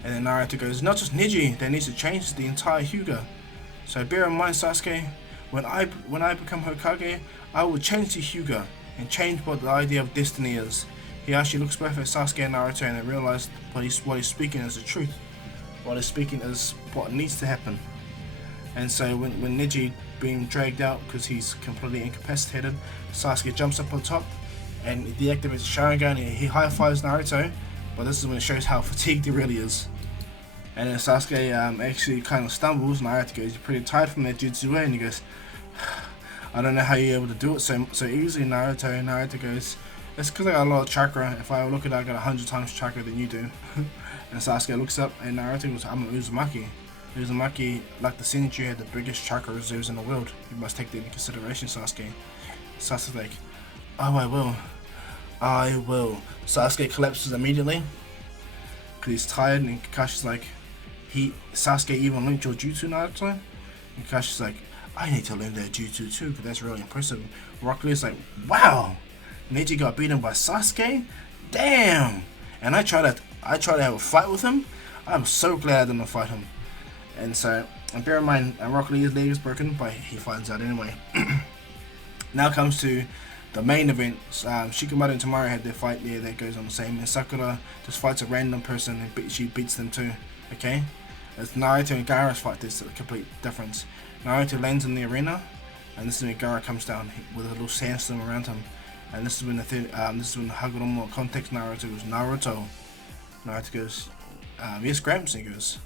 And then Naruto goes, not just Neji, that needs to change the entire Hyuga. So bear in mind, Sasuke, when I become Hokage, I will change the Hyuga and change what the idea of destiny is. He actually looks both at Sasuke and Naruto, and realized what he's speaking is the truth. What he's speaking is what needs to happen. And so when Neji being dragged out because he's completely incapacitated, Sasuke jumps up on top and deactivates Sharingan, and he high fives Naruto. But this is when it shows how fatigued he really is. And then Sasuke actually kind of stumbles. Naruto goes, "You're pretty tired from that jutsu," and he goes, "I don't know how you're able to do it so easily, Naruto." And Naruto goes, "It's because I got a lot of chakra. If I look at it, I got 100 times chakra than you do." And Sasuke looks up, and Naruto goes, "I'm an Uzumaki. Uzumaki, like the Senju, had the biggest chakra reserves in the world. You must take that into consideration, Sasuke." Sasuke's like, "Oh, I will." Sasuke collapses immediately because he's tired, and Kakashi's like, Sasuke even linked your jutsu, Naruto? And Kakashi's like, "I need to learn that jutsu too, because that's really impressive." Rock Lee's like, "Wow, Neji got beaten by Sasuke? Damn!" And I try to have a fight with him. I'm so glad I didn't fight him. And so, and bear in mind, Rock Lee's leg is broken, but he finds out anyway. Now comes to the main event. Shikamaru and Tamaru had their fight there that goes on the same. And Sakura just fights a random person and she beats them too. Okay? It's Naruto and Gaara's fight. There's a complete difference. Naruto lands in the arena, and this is when Gaara comes down with a little sandstorm around him. And this is when Hagoromo contacts Naruto. Goes, "Naruto." Naruto goes, "Yes, Gramps." And he goes,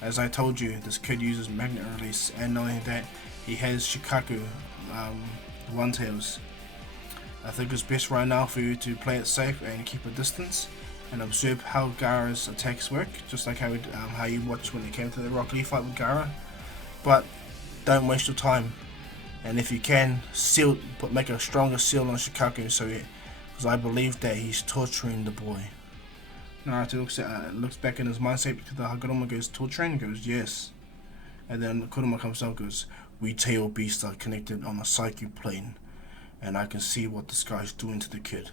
"As I told you, this kid uses magnet release, and knowing that he has Shikaku, One Tails. I think it's best right now for you to play it safe and keep a distance and observe how Gaara's attacks work, just like how you watched when it came to the Rock Lee fight with Gaara. But don't waste your time, and if you can, make a stronger seal on Shikaku, because I believe that he's torturing the boy." Naruto looks back in his mindset to the Hagoromo, goes, "Torturing?" He goes, "Yes." And then Kurama comes down and goes, "We tail beasts are connected on a psyche plane, and I can see what this guy's doing to the kid.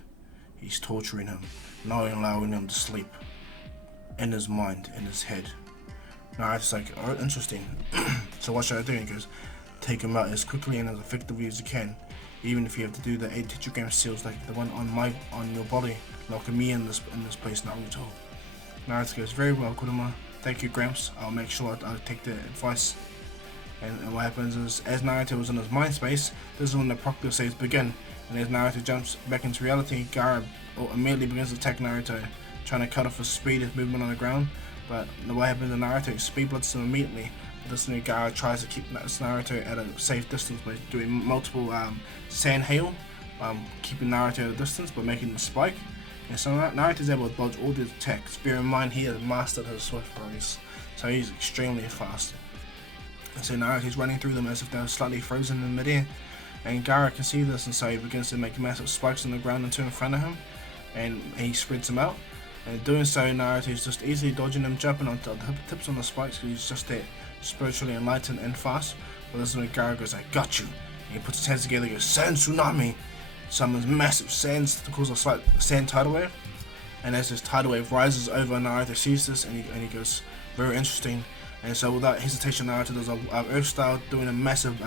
He's torturing him, not allowing him to sleep. In his mind, in his head." Naruto's like, "Oh, interesting. So what should I do?" He goes, "Take him out as quickly and as effectively as you can. even if you have to do the 8 tetragram seals like the one on your body, like me in this place, Naruto. Naruto goes, very well, Kurama. Thank you, Gramps. I'll make sure I take the advice. And what happens is, as Naruto was in his mind space, this is when the proctor saves begin. And as Naruto jumps back into reality, Gaara immediately begins to attack Naruto, trying to cut off his speed, his movement on the ground. But what happens to Naruto, speed blitzes him immediately. This new Gaara tries to keep Naruto at a safe distance by doing multiple sand hail, keeping Naruto at a distance but making him spike. And so Naruto is able to dodge all these attacks. Bear in mind, he has mastered his swift race, so he's extremely fast. And so Naruto is running through them as if they were slightly frozen in midair. And Gaara can see this, and so he begins to make massive spikes on the ground and two in front of him, and he spreads them out. And doing so, Naruto is just easily dodging them, jumping onto the tips on the spikes because he's just that spiritually enlightened and fast. But this is when Gaara goes, I got you. And he puts his hands together and goes, Sand Tsunami! Summons massive sands to cause a slight sand tidal wave. And as this tidal wave rises over, Naruto sees this and he goes, very interesting. And so without hesitation, Naruto does a earth style, doing a massive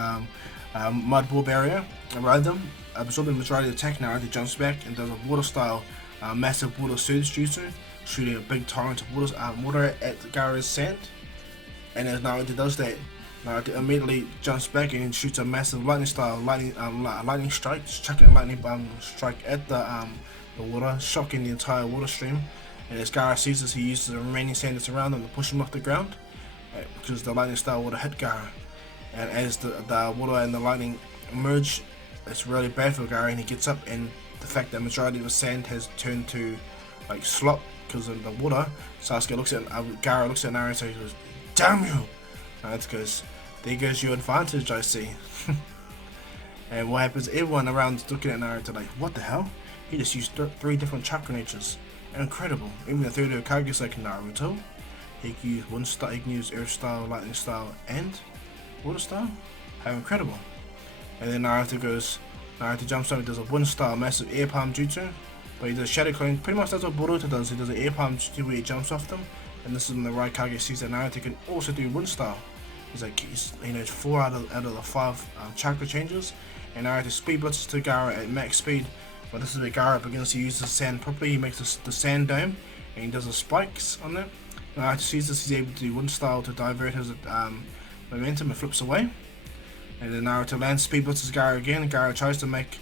mud ball barrier around them, absorbing the majority of the attack. Naruto jumps back and does a water style massive water surge jutsu, shooting a big torrent of water at Gaara's sand. And as Naruto does that, Naruto immediately jumps back and shoots a massive lightning strike, chucking a lightning strike at the water, shocking the entire water stream. And as Gaara sees this, he uses the remaining sand that's around him to push him off the ground, because the lightning style would have hit Gaara. And as the water and the lightning merge, it's really bad for Gaara, and he gets up, and the fact that majority of the sand has turned to like slop because of the water, Gaara looks at Naruto and goes, damn you! Naruto goes, there goes your advantage, I see. And what happens, everyone around is looking at Naruto like, what the hell? He just used 3 different chakra natures. Incredible. Even the third Hokage is like, Naruto? He can use one style, he can use earth style, lightning style, and water style? How incredible. And then Naruto jumps over and does a wind style massive air palm jutsu. But he does shadow clone, pretty much that's what Boruto does. He does an air palm jutsu where he jumps off them. And this is when the Raikage sees that Naruto can also do wind style. He's like, he knows 4 out of the 5 chakra changes. And Naruto speed blitzes to Gaara at max speed. But this is where Gaara begins to use the sand properly. He makes the sand dome and he does the spikes on it. Naruto sees this, he's able to do wind style to divert his momentum and flips away. And then Naruto lands, speed blitzes Gaara again, and Gaara tries to make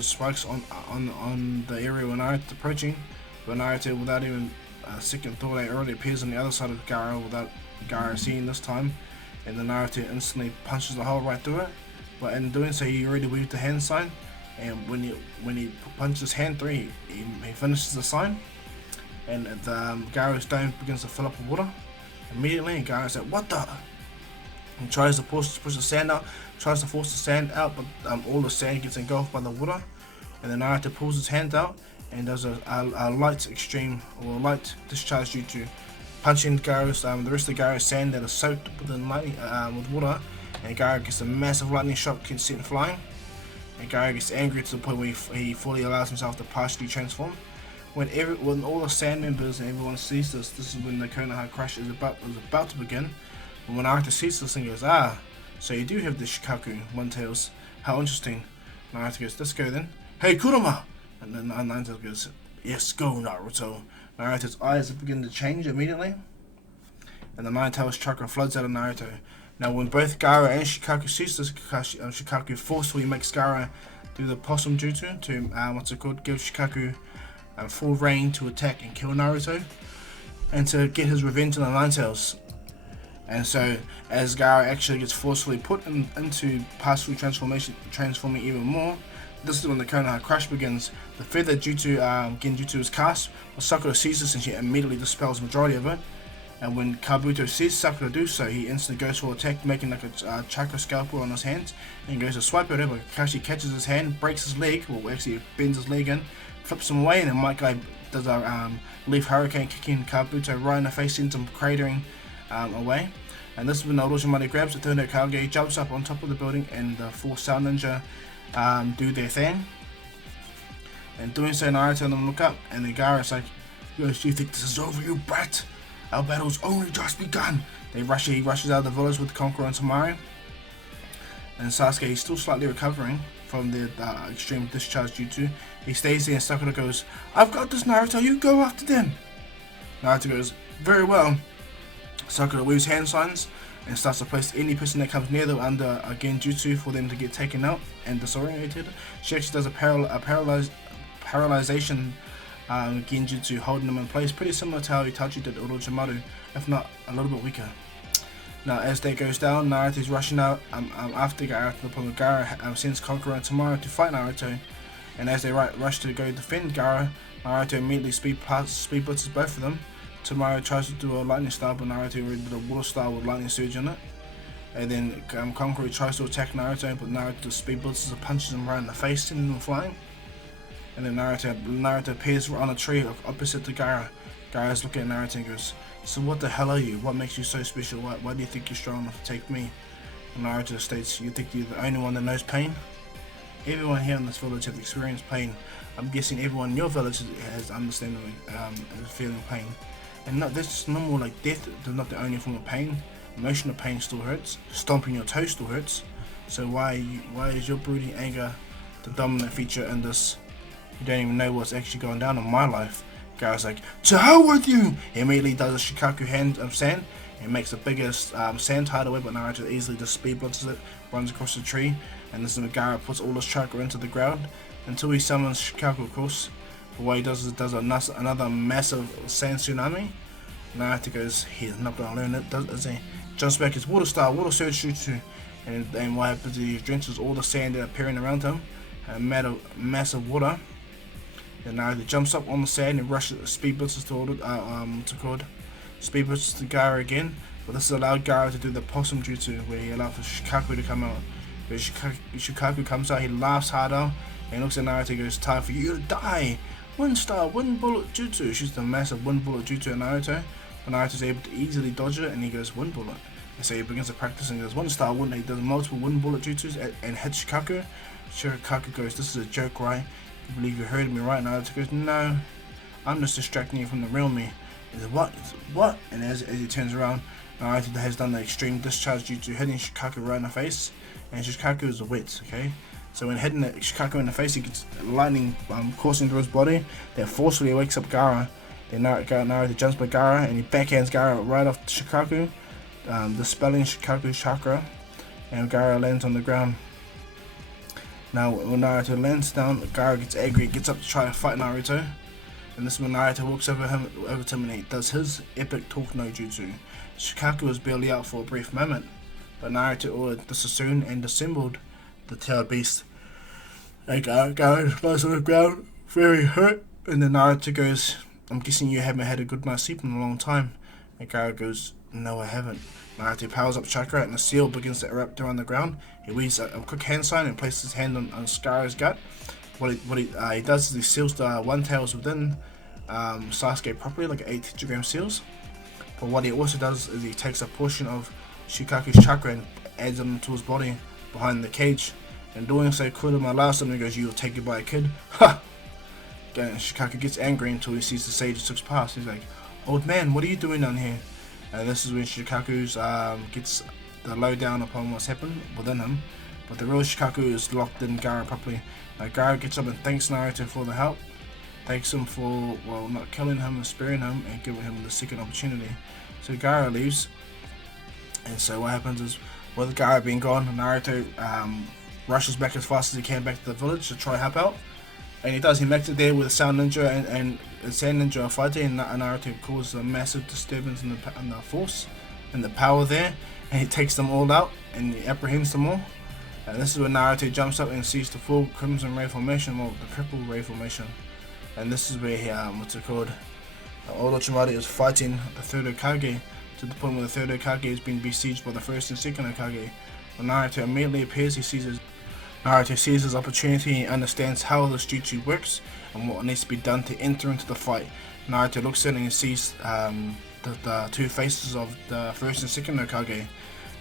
spikes on the area where Naruto's approaching. But Naruto, without even a second thought, it already appears on the other side of Gaara without Gaara seeing this time. And then Naruto instantly punches the hole right through it. But in doing so, he already weaved the hand sign. And when he punches his hand through, he finishes the sign. And the Gaara's dome begins to fill up with water immediately. And Gaara's like, what the? He tries to push the sand out, tries to force the sand out, but all the sand gets engulfed by the water. And then Naruto pulls his hand out and does a light extreme or light discharge jutsu, punching Gaara's the rest of Gaara's sand that is soaked with water. And Gaara gets a massive lightning shock, gets sent flying. And Gaara gets angry to the point where he fully allows himself to partially transform. When all the sand members and everyone sees this is when the Konoha crash is about to begin. And when Naruto sees this and goes, so you do have the Shikaku, One Tails. How interesting. Naruto goes, let's go then. Hey, Kurama! And then Naruto goes, yes, go, Naruto. Naruto's eyes begin to change immediately. And the Nine Tails chakra floods out of Naruto. Now, when both Gaara and Shikaku sees this, Shikaku forcefully makes Gaara do the possum jutsu to, give Shikaku full reign to attack and kill Naruto, and to get his revenge on the Nine Tails. And so, as Gaara actually gets forcefully put into partial transforming even more, this is when the Konoha crash begins. The feather jutsu, Genjutsu is cast, but Sakura sees this and she immediately dispels the majority of it. And when Kabuto sees Sakura do so, he instantly goes for attack, making like a chakra scalpel on his hands, and goes to swipe at it, but Kakashi catches his hand, breaks his leg, well actually bends his leg in, flips him away, and then Might Guy does a leaf hurricane, kicking Kabuto right in the face, sends him cratering away. And this is when Orochimaru grabs the third Hokage, jumps up on top of the building, and the 4 Sound Ninja do their thing. And doing so, Naruto and them look up, and the Gaara's like, "Yo, do you think this is over, you brat? Our battle's only just begun." He rushes out of the village with Conqueror and Tamaru. And Sasuke is still slightly recovering. from the extreme discharge jutsu. He stays there and Sakura goes, "I've got this, Naruto, you go after them." Naruto goes, "Very well." Sakura waves hand signs and starts to place any person that comes near them under a genjutsu for them to get taken out and disoriented. She actually does a paralyzation genjutsu, holding them in place, pretty similar to how Itachi did Orochimaru, if not a little bit weaker. Now, as day goes down, Naruto's rushing out after Gaara to the point where Gaara sends Kokoro and Tomaro to fight Naruto. And as they rush to go defend Gaara, Naruto immediately speed blitzes both of them. Tomaro tries to do a lightning style, but Naruto already did a water style with lightning surge on it. And then Kokoro tries to attack Naruto, but Naruto speed blitzes and punches him right in the face, sending him flying. And then Naruto appears on a tree opposite to Gaara. Gaara's looking at Naruto and goes, "So what the hell are you? What makes you so special? Why do you think you're strong enough to take me?" And Naruto states, "You think you're the only one that knows pain? Everyone here in this village has experienced pain. I'm guessing everyone in your village has understanding is feeling pain. And that's normal, like death is not the only form of pain. Emotional pain still hurts. Stomping your toe still hurts. So why is your brooding anger the dominant feature in this? You don't even know what's actually going down in my life." Gaara's like, "To hell with you!" He immediately does a Shikaku hand of sand and makes the biggest sand tidal web, but Naruto easily just speed blitzes it, runs across the tree, and this is when Gaara puts all his chakra into the ground until he summons Shikaku, of course. But what he does is another massive sand tsunami. Naruto goes, "He's not going to learn it, does he?" Jumps back his water style, water surge jutsu, and what happens is he drenches all the sand appearing around him, and massive water. Then Naruto jumps up on the sand and rushes, speed blitzes to Gaara again, but this allowed Gaara to do the possum jutsu, where he allowed for Shikaku to come out. When Shikaku comes out, he laughs harder and looks at Naruto and goes, "Time for you to die! Wind star, wind bullet jutsu." Shoots the massive wind bullet jutsu at Naruto, but Naruto's able to easily dodge it, and he goes, "Wind bullet." And so he begins to practice and he does wind star, wind. He does multiple wind bullet jutsus and hits Shikaku. Shikaku goes, "This is a joke, right? You believe you heard me right?" Naruto goes, "No, I'm just distracting you from the real me." He says, "What?" And as he turns around, Naruto has done the extreme discharge jutsu, hitting Shikaku right in the face. And Shikaku is wet, okay? So when hitting Shikaku in the face, he gets lightning coursing through his body that forcefully wakes up Gaara. Then Naruto jumps by Gaara and he backhands Gaara right off Shikaku, dispelling Shikaku's chakra, and Gaara lands on the ground. Now when Naruto lands down, Gaara gets angry, gets up to try to fight Naruto, and this is when Naruto walks over to him and he does his epic talk no jutsu. Shikaku was barely out for a brief moment, but Naruto ordered the Sassoon and dissembled the tailed beast. And Gaara lies on the ground, very hurt, and then Naruto goes, "I'm guessing you haven't had a good night's sleep in a long time." And Gaara goes, "No, I haven't." Naruto powers up chakra and the seal begins to erupt around the ground. He weaves a quick hand sign and places his hand on Gaara's gut. What he does is he seals the one tails within Sasuke properly, like 8 tetragram seals. But what he also does is he takes a portion of Shikaku's chakra and adds them to his body behind the cage. And doing so, Kurama laughs at him and goes, "You'll take it by a kid?" Ha! And Shikaku gets angry until he sees the sage 6 past. He's like, "Old man, what are you doing down here?" And this is when Shikaku's gets the lowdown upon what's happened within him. But the real Shikaku is locked in Gaara properly. Gaara gets up and thanks Naruto for the help. Thanks him for, well, not killing him and sparing him and giving him the second opportunity. So Gaara leaves. And so what happens is, with Gaara being gone, Naruto rushes back as fast as he can back to the village to try to help out. And he does. He makes it there with a Sound Ninja and Sand Ninja are fighting, and Naruto causes a massive disturbance in the force and the power there, and he takes them all out and he apprehends them all. And this is when Naruto jumps up and sees the full Crimson Ray formation, or the Triple Ray formation. And this is where he, Orochimaru is fighting the third Hokage to the point where the third Hokage is being besieged by the first and second Hokage. When Naruto immediately appears, Naruto sees his opportunity and understands how this jutsu works and what needs to be done to enter into the fight. Naruto looks in and he sees the two faces of the first and second Hokage.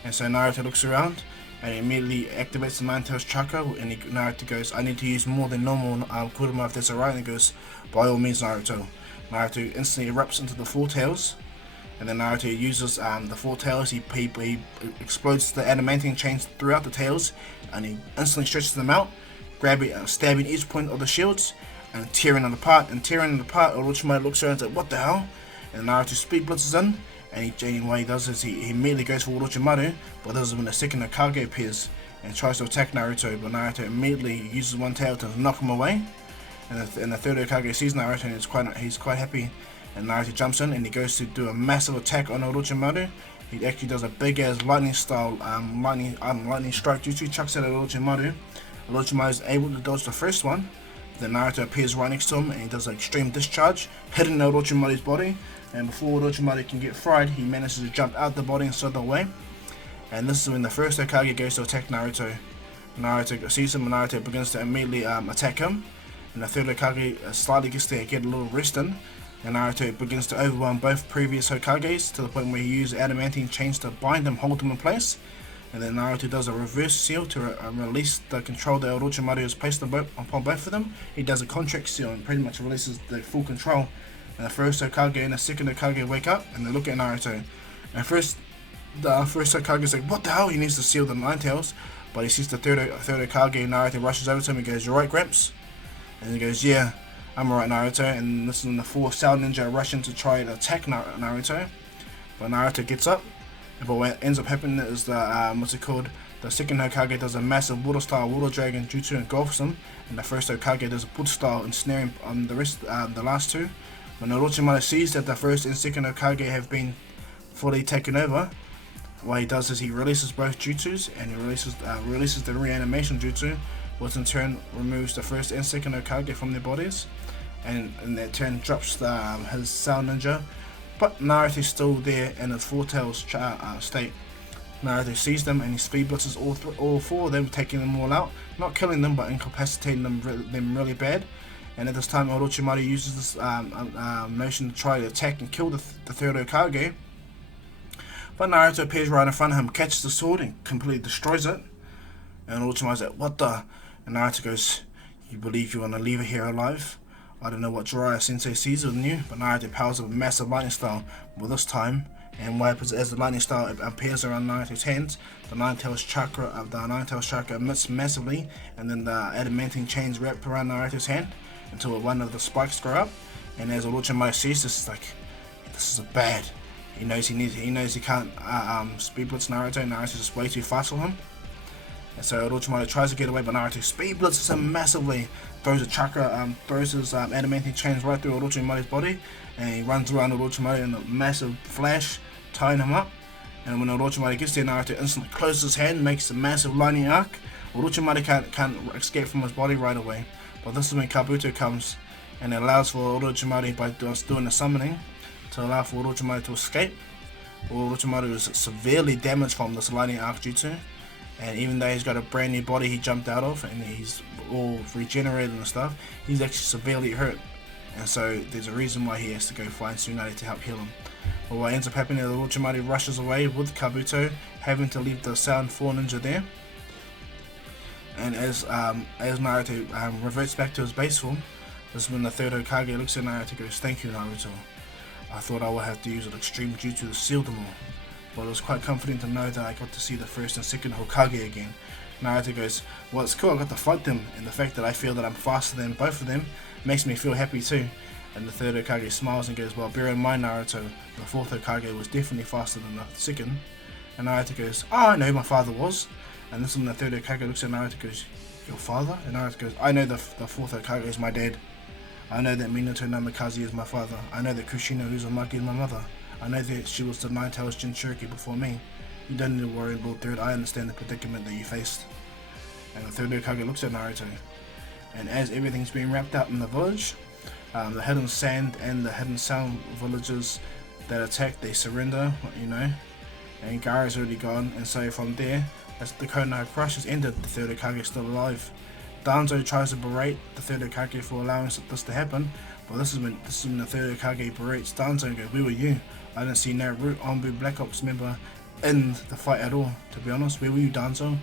And so Naruto looks around and he immediately activates the Nine Tails chakra, and Naruto goes, "I need to use more than normal Kurama if that's alright," and he goes, "By all means, Naruto." Naruto instantly erupts into the Four Tails, and then Naruto uses the Four Tails. He explodes the adamantine chains throughout the tails, and he instantly stretches them out, grabbing, stabbing each point of the shields and tearing them apart. Orochimaru looks around and says, "What the hell?" And Naruto speed blitzes in, and what he does is he immediately goes for Orochimaru, but this is when the second Hokage appears and tries to attack Naruto, but Naruto immediately uses one tail to knock him away. And the third Hokage sees Naruto and he's quite happy, and Naruto jumps in and he goes to do a massive attack on Orochimaru. He actually does a big ass lightning style lightning strike jutsu, chucks it at Orochimaru. Orochimaru is able to dodge the first one. Then Naruto appears right next to him and he does an extreme discharge, hitting Orochimaru's body. And before Orochimaru can get fried, he manages to jump out the body and slither away. And this is when the first Hokage goes to attack Naruto. Naruto sees him and Naruto begins to immediately attack him. And the third Hokage slightly gets to get a little rest in. And Naruto begins to overwhelm both previous Hokages to the point where he uses adamantine chains to bind them, hold them in place. And then Naruto does a reverse seal to release the control that Orochimaru has placed upon both of them. He does a contract seal and pretty much releases the full control. And the first Hokage and the second Hokage wake up and they look at Naruto. And the first Hokage is like, "What the hell?" He needs to seal the Nine Tails. But he sees the third Hokage and Naruto rushes over to him and goes, "You right, Gramps?" And he goes, "Yeah, I'm alright, Naruto." And this is when the four Cell Ninja rush in to try to attack Naruto. But Naruto gets up. But what ends up happening is the second Hokage does a massive water dragon jutsu and engulfs him. And the first Hokage does a bull style ensnaring the last two. When Orochimaru sees that the first and second Hokage have been fully taken over, what he does is he releases both jutsus and he releases the reanimation jutsu, which in turn removes the first and second Hokage from their bodies, and in that turn drops his Cell Ninja. But Naruto is still there in his Four Tails state. Naruto sees them and he speed blitzes all four of them, taking them all out, not killing them but incapacitating them really bad. And at this time Orochimaru uses this motion to try to attack and kill the third Hokage. But Naruto appears right in front of him, catches the sword and completely destroys it. And Orochimaru's like, "What the?" And Naruto goes, "You believe you're gonna leave it here alive? I don't know what Jiraiya Sensei sees within you," but Naruto powers up a massive lightning style. But this time, and what happens as the lightning style appears around Naruto's hands, the Nine Tails chakra emits massively, and then the adamantine chains wrap around Naruto's hand until one of the spikes grow up. And as Orochimaru sees this, it's like, this is bad. He knows he can't speed blitz Naruto. Naruto's just way too fast for him. And so Orochimaru tries to get away, but Naruto speed blitzes him massively, throws his adamantine chains right through Orochimaru's body, and he runs around Orochimaru in a massive flash, tying him up. And when Orochimaru gets there, Naruto instantly closes his hand, makes a massive lightning arc. Orochimaru can't escape from his body right away, but this is when Kabuto comes, and it allows for Orochimaru, by doing the summoning, to allow for Orochimaru to escape. Orochimaru is severely damaged from this lightning arc jutsu. And even though he's got a brand new body he jumped out of and he's all regenerated and stuff, he's actually severely hurt. And so there's a reason why he has to go find Tsunade to help heal him. But what ends up happening is Orochimaru rushes away with Kabuto, having to leave the Sound 4 Ninja there. And as Naruto reverts back to his base form, this is when the third Hokage looks at Naruto and goes, "Thank you, Naruto. I thought I would have to use an extreme jutsu to seal them all. But it was quite comforting to know that I got to see the first and second Hokage again." Naruto goes, "Well, it's cool I got to fight them, and the fact that I feel that I'm faster than both of them makes me feel happy too." And the third Hokage smiles and goes, "Well, bear in mind, Naruto, the fourth Hokage was definitely faster than the second." And Naruto goes, "Oh, I know who my father was." And this is when the third Hokage looks at Naruto and goes, "Your father?" And Naruto goes, "I know the fourth Hokage is my dad. I know that Minato Namikaze is my father. I know that Kushina Uzumaki is my mother. I know that she was the Nine Tails Jinchuriki before me. You don't need to worry, Lord Third. I understand the predicament that you faced." And the third Hokage looks at Naruto. And as everything's being wrapped up in the village, the Hidden Sand and the Hidden Sound villages that attack, they surrender, and Gaara's already gone. And so from there, as the Konoha crush has ended, the third Hokage is still alive. Danzo tries to berate the third Hokage for allowing this to happen, but this is when the third Hokage berates Danzo and goes, "Where were you? I didn't see Naruto, Anbu, Black Ops member in the fight at all, to be honest. Where were you, Danzo?"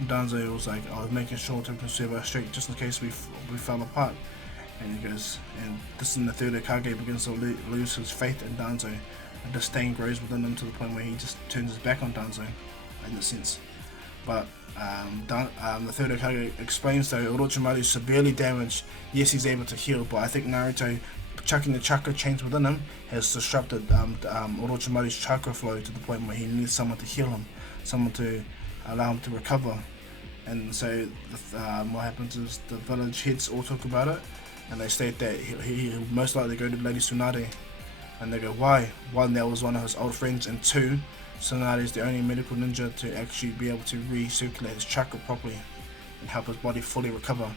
And Danzo was like, "I was making sure to preserve our strength just in case we fell apart." And he goes, and this is when the third Hokage begins to lose his faith in Danzo, and disdain grows within him to the point where he just turns his back on Danzo, in a sense. But the third Hokage explains though Orochimaru is severely damaged. Yes, he's able to heal, but I think Naruto chucking the chakra chains within him has disrupted Orochimaru's chakra flow to the point where he needs someone to heal him, someone to allow him to recover. And so what happens is the village heads all talk about it, and they state that he'll most likely go to Lady Tsunade. And they go, why? One, that was one of his old friends, and two, Tsunade is the only medical ninja to actually be able to recirculate his chakra properly and help his body fully recover.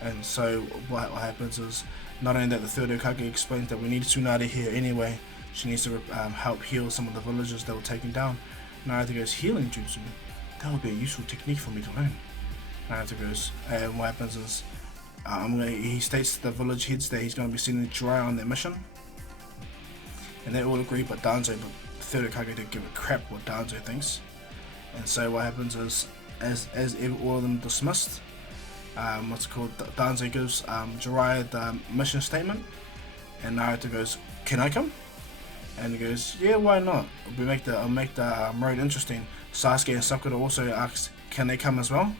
And so what happens is, not only that, the third Hokage explains that we need Tsunade here anyway. She needs to help heal some of the villagers that were taken down. Naruto goes, healing jutsu? That would be a useful technique for me to learn. Naruto goes, and what happens is, he states to the village heads that he's going to be sending Jiraiya on their mission. And they all agree but Danzo, but the third Hokage didn't give a crap what Danzo thinks. And so what happens is, as all of them dismissed, Danzo gives Jiraiya the mission statement, and Naruto goes, can I come? And he goes, yeah, why not? I'll make the road interesting. Sasuke and Sakura also asks, can they come as well?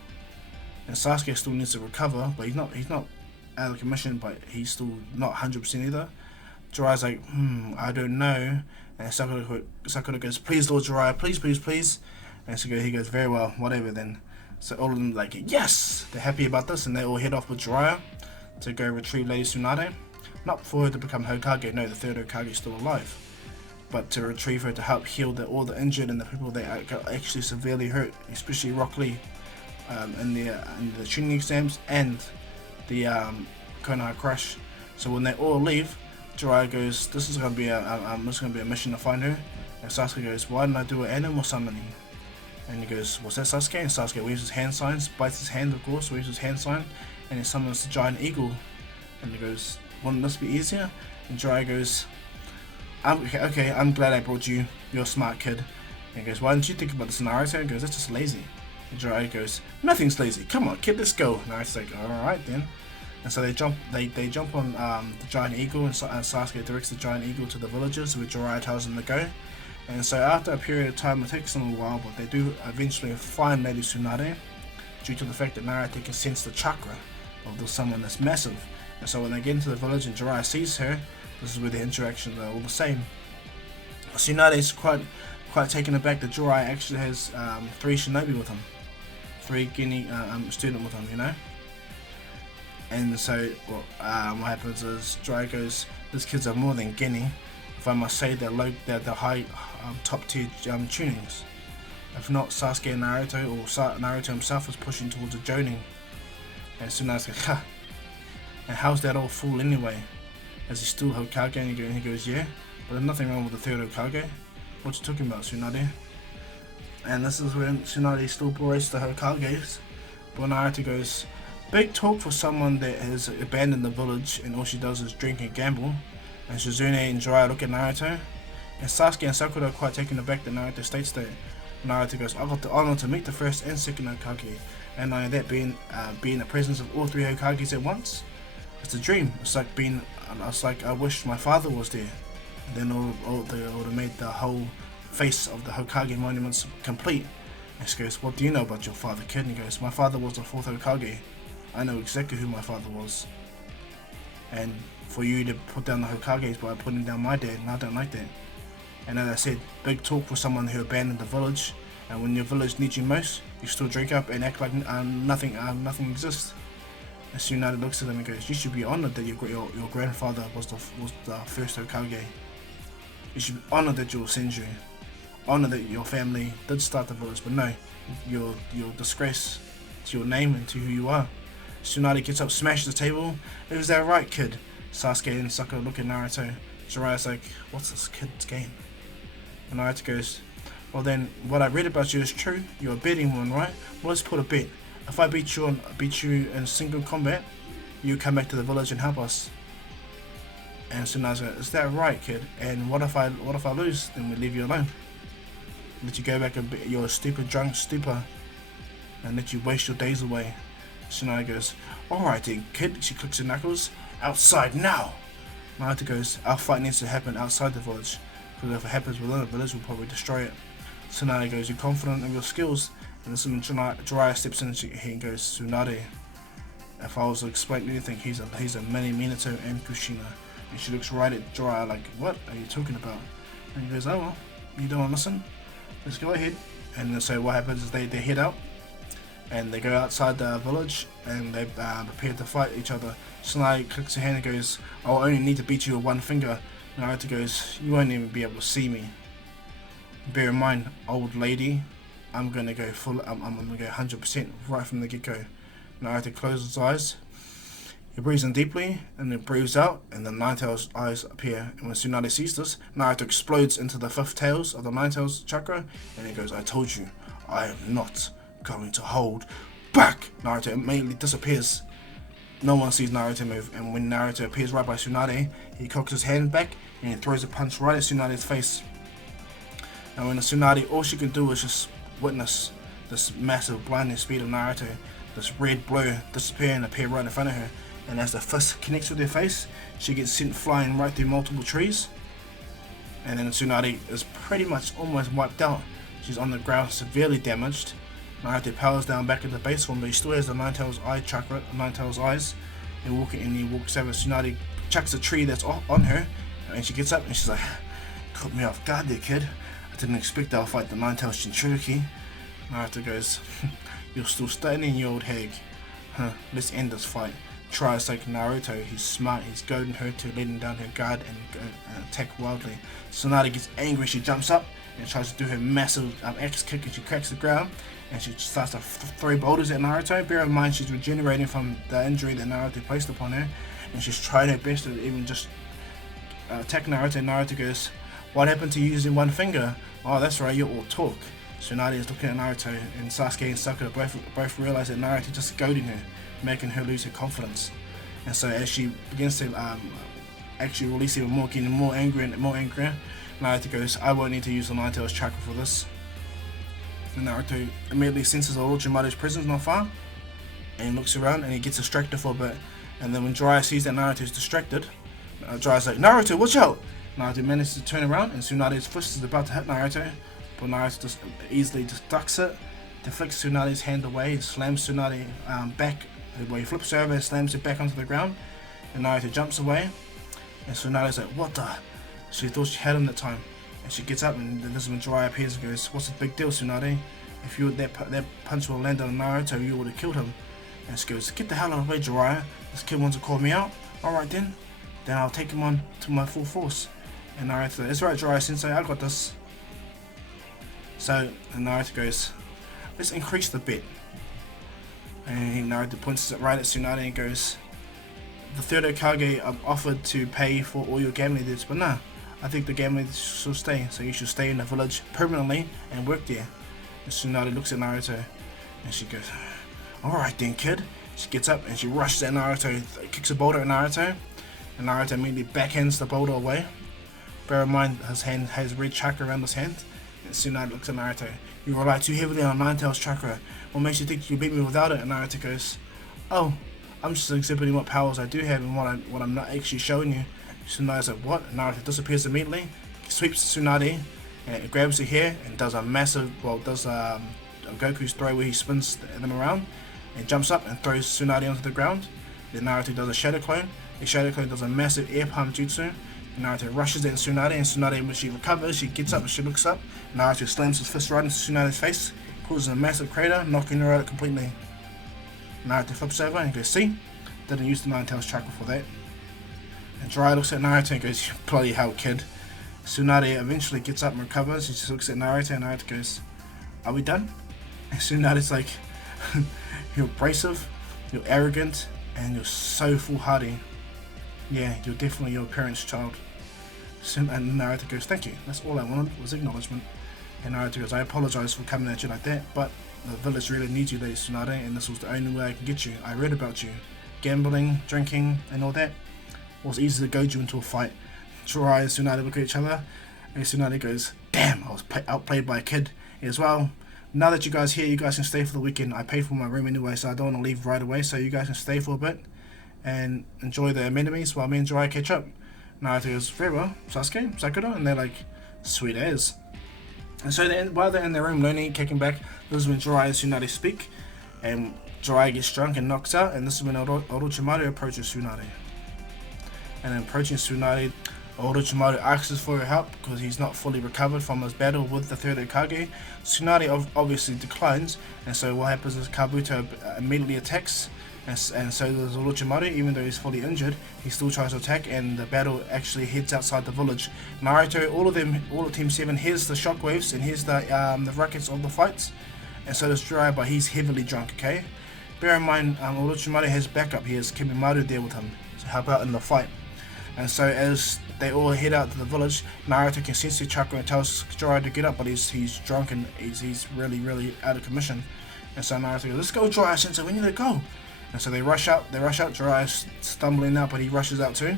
And Sasuke still needs to recover, but he's not out of commission, but he's still not 100% either. Jiraiya's like, I don't know. And Sakura goes, please Lord Jiraiya, please. And so he goes, very well, whatever then. So all of them like, yes! They're happy about this, and they all head off with Jiraiya to go retrieve Lady Tsunade. Not for her to become Hokage, no, the third Hokage is still alive. But to retrieve her to help heal all the injured and the people that got actually severely hurt, especially Rock Lee in the Chunin exams and the Konoha crash. So when they all leave, Jiraiya goes, this is going to be a mission to find her. And Sasuke goes, why didn't I do an animal summoning? And he goes, what's that, Sasuke? And Sasuke waves his hand signs, bites his hand of course, waves his hand sign, and he summons the giant eagle. And he goes, wouldn't this be easier? And Jiraiya goes, okay, I'm glad I brought you, you're a smart kid. And he goes, why didn't you think about this, Naruto? And he goes, that's just lazy. And Jiraiya goes, nothing's lazy, come on kid, let's go. And Naruto's like, alright then. And so they jump on the giant eagle, and Sasuke directs the giant eagle to the villages where Jiraiya tells them to go. And so after a period of time, it takes them a while, but they do eventually find Lady Tsunade due to the fact that Naruto can sense the chakra of someone that's massive. And so when they get into the village and Jiraiya sees her, this is where the interactions are all the same. Tsunade is quite taken aback that Jiraiya actually has 3 shinobi with him, 3 Geni student with him, you know. And so what happens is Jiraiya goes, these kids are more than Geni. If I must say, they're the high top tier tunings. If not, Sasuke and Naruto, or Naruto himself, is pushing towards a Jonin. And Tsunade's like, ha! And how's that all fool anyway? Is he still Hokage? And he goes, yeah, but there's nothing wrong with the third Hokage. What you talking about, Tsunade? And this is when Tsunade still berates the Hokages. But Naruto goes, big talk for someone that has abandoned the village and all she does is drink and gamble. And Shizune and Jiraiya look at Naruto. And Sasuke and Sakura are quite taken aback that Naruto states that. Naruto goes, I got the honor to meet the first and second Hokage. And that being in the presence of all 3 Hokages at once. It's a dream. It's like I wish my father was there. And then they would have made the whole face of the Hokage monuments complete. And she goes, what do you know about your father, kid? And he goes, my father was the 4th Hokage. I know exactly who my father was. And for you to put down the Hokages by putting down my dad, and I don't like that. And as I said, big talk for someone who abandoned the village, and when your village needs you most, you still drink up and act like nothing exists. And Tsunade looks at him and goes, you should be honored that your grandfather was the first Hokage. You should be honored that you're Senju. Honored that your family did start the village, but no, you're disgrace to your name and to who you are. Tsunade gets up, smashes the table. Is that right, kid? Sasuke and Sakura look at Naruto. Jiraiya's like, what's this kid's game? And Naruto goes, well then, what I read about you is true. You're a betting one, right? Well, let's put a bet. If I beat you in single combat, you come back to the village and help us. And Tsunade's like, is that right, kid? And what if I lose? Then we leave you alone. Let you go back and be your stupid drunk stupor, and let you waste your days away. Tsunade goes, alright then, kid. She clicks her knuckles. Outside now! Naruto goes, our fight needs to happen outside the village, because if it happens within the village, we'll probably destroy it. Tsunade goes, "You're confident of your skills?" And this is when Jiraiya steps in and he goes, "Tsunade, if I was to explain anything, he's a mini Minato and Kushina." And she looks right at Jiraiya like, "What are you talking about?" And he goes, "Oh well, you don't want to listen? Let's go ahead." And so what happens is they head out and they go outside the village and they prepare to fight each other. Tsunade clicks her hand and goes, "I'll only need to beat you with one finger." Naruto goes, "You won't even be able to see me. Bear in mind, old lady, I'm gonna go full. I'm gonna go 100% right from the get-go." Naruto closes his eyes. He breathes in deeply and then breathes out, and the Nine-Tails eyes appear. And when Tsunade sees this, Naruto explodes into the 5th tails of the Nine-Tails chakra, and he goes, "I told you, I am not going to hold back." Naruto immediately disappears. No one sees Naruto move, and when Naruto appears right by Tsunade, he cocks his hand back and he throws a punch right at Tsunade's face. And when the Tsunade, all she can do is just witness this massive blinding speed of Naruto, this red blur disappear and appear right in front of her. And as the fist connects with her face, she gets sent flying right through multiple trees. And then Tsunade is pretty much almost wiped out. She's on the ground, severely damaged. Naruto powers down back into base form, but he still has the Nine-Tails eye chakra, Nine-Tails eyes. He walks over. Tsunade chucks a tree that's on her, and she gets up and she's like, "Caught me off guard there, kid. I didn't expect I'll fight the Nine-Tails Jinchuriki." Naruto goes, "You're still studying, you old hag. Let's end this fight." Tries like Naruto, he's smart, he's goading her to letting down her guard and attack wildly. Tsunade gets angry, she jumps up and tries to do her massive axe kick, and she cracks the ground and she starts to throw boulders at Naruto. Bear in mind she's regenerating from the injury that Naruto placed upon her, and she's trying her best to even just attack Naruto. And Naruto goes, "What happened to using one finger?" "Oh, that's right, you're all talk." Tsunade is looking at Naruto, and Sasuke and Sakura both realize that Naruto just goading her, making her lose her confidence. And so as she begins to actually release even more, getting more angry and more angrier, Naruto goes, "I won't need to use the Nine-Tails chakra for this." And Naruto immediately senses Orochimaru's presence not far, and he looks around and he gets distracted for a bit. And then when Jiraiya sees that Naruto is distracted, Jiraiya's like, "Naruto, watch out!" Naruto manages to turn around and Tsunade's fist is about to hit Naruto, but Naruto just easily just ducks it, deflects Tsunade's hand away, and slams Tsunade back, where he flips her over and slams her back onto the ground, and Naruto jumps away, and Tsunade's like, "What the?" She thought she had him that time, and she gets up, and this is when Jiraiya appears and goes, "What's the big deal, Tsunade? If you that punch will land on Naruto, you would have killed him." And she goes, "Get the hell out of the way, Jiraiya. This kid wants to call me out. Alright then I'll take him on to my full force." And Naruto, "That's right, Jiraiya Sensei, I got this." So Naruto goes, "Let's increase the bet." And Naruto points it right at Tsunade and goes, "The third Hokage offered to pay for all your gambling debts, but nah, I think the gambling should stay, so you should stay in the village permanently and work there." And Tsunade looks at Naruto and she goes, "Alright then, kid." She gets up and she rushes at Naruto, kicks a boulder at Naruto, and Naruto immediately backhands the boulder away. Bear in mind, his hand has red chakra around his hand. And Tsunade looks at Naruto, "You rely too heavily on Nine-Tails chakra. What makes you think you beat me without it?" And Naruto goes, "Oh, I'm just exhibiting what powers I do have and what I'm not actually showing you." Tsunade's like, "What?" And Naruto disappears immediately, sweeps Tsunade, and grabs her hair and does a massive, Goku's throw where he spins them around, and jumps up and throws Tsunade onto the ground. Then Naruto does a shadow clone. The shadow clone does a massive air palm jutsu. Naruto rushes at Tsunade, and Tsunade, when she recovers, she gets up and she looks up. Naruto slams his fist right into Tsunade's face, causes a massive crater, knocking her out completely. Naruto flips over and goes, "See? Didn't use the Nine-Tails chakra for that." And Jiraiya looks at Naruto and goes, "You bloody hell, kid." Tsunade eventually gets up and recovers, and she looks at Naruto, and Naruto goes, "Are we done?" And Tsunade's like, "You're abrasive, you're arrogant, and you're so foolhardy. Yeah, you're definitely your parents' child." And Naruto goes, "Thank you, that's all I wanted was acknowledgement." And Naruto goes, "I apologize for coming at you like that, but the village really needs you, Lady Tsunade, and this was the only way I can get you. I read about you. Gambling, drinking, and all that. It was easy to goad you into a fight." Jiraiya and Tsunade look at each other, and Tsunade goes, "Damn, I was outplayed by a kid as well. Now that you guys are here, you guys can stay for the weekend. I paid for my room anyway, so I don't want to leave right away, so you guys can stay for a bit and enjoy the amenities while me and Jiraiya catch up." Naruto goes, "Very well, Sasuke, Sakura," and they're like, "Sweet as." And so while they're in their room learning, kicking back, this is when Jiraiya and Tsunade speak, and Jiraiya gets drunk and knocks out, and this is when Orochimaru approaches Tsunade. And then approaching Tsunade, Orochimaru asks for her help because he's not fully recovered from his battle with the third Hokage. Tsunade obviously declines, and so what happens is Kabuto immediately attacks, and so does Orochimaru. Even though he's fully injured, he still tries to attack, and the battle actually heads outside the village. Naruto, all of Team 7 hears the shockwaves and hears the rackets of the fights, and so does Jiraiya, but he's heavily drunk, okay? Bear in mind, Orochimaru has backup. He has Kimimaro there with him to help out in the fight. And so as they all head out to the village, Naruto can sense the chakra and tells Jiraiya to get up, but he's drunk and he's really out of commission. And so Naruto goes, "Let's go, Jiraiya Sensei, we need to go." And so they rush out, Jiraiya's stumbling out, but he rushes out too.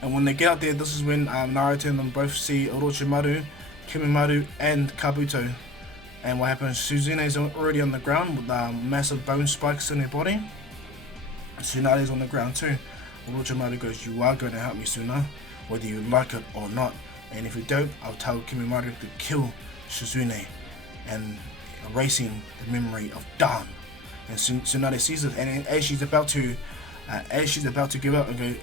And when they get out there, this is when Naruto and them both see Orochimaru, Kimimaro and Kabuto. And what happens, Suzune's already on the ground with massive bone spikes in her body. Tsunade's on the ground too. Orochimaru goes, "You are going to help me sooner, whether you like it or not. And if you don't, I'll tell Kimimaro to kill Suzune and erasing the memory of Dan." And Tsunade sees it, and as she's about to give up and go,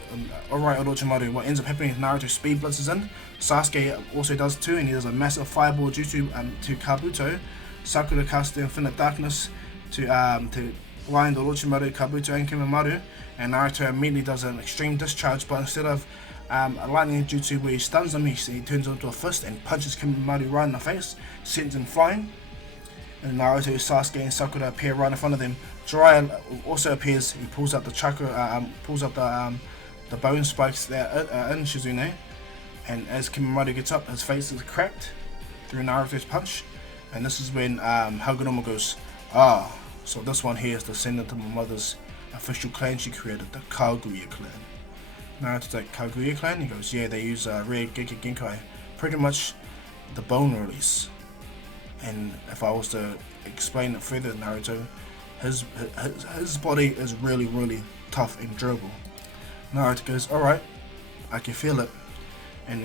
"Alright, Orochimaru," what ends up happening is Naruto speed blitzes in. Sasuke also does too, and he does a massive fireball due to Kabuto. Sakura casts the infinite darkness to blind Orochimaru, Kabuto and Kimimaro, and Naruto immediately does an extreme discharge, but instead of lightning jutsu where he stuns him, he turns into a fist and punches Kimimaro right in the face, sends him flying. And Naruto, Sasuke and Sakura appear right in front of them. Jiraiya also appears. He pulls out the chakra, pulls out the bone spikes that are in Shizune, and as Kimimaro gets up, his face is cracked through Naruto's punch. And this is when Hagoromo goes, "Ah, so this one here is descendant of my mother's official clan she created, the Kaguya clan." Naruto's like, "Kaguya clan?" He goes, "Yeah, they use rare Gekkei Genkai, pretty much the bone release." And if I was to explain it further, Naruto, his body is really tough and durable. Naruto goes, "Alright, I can feel it." And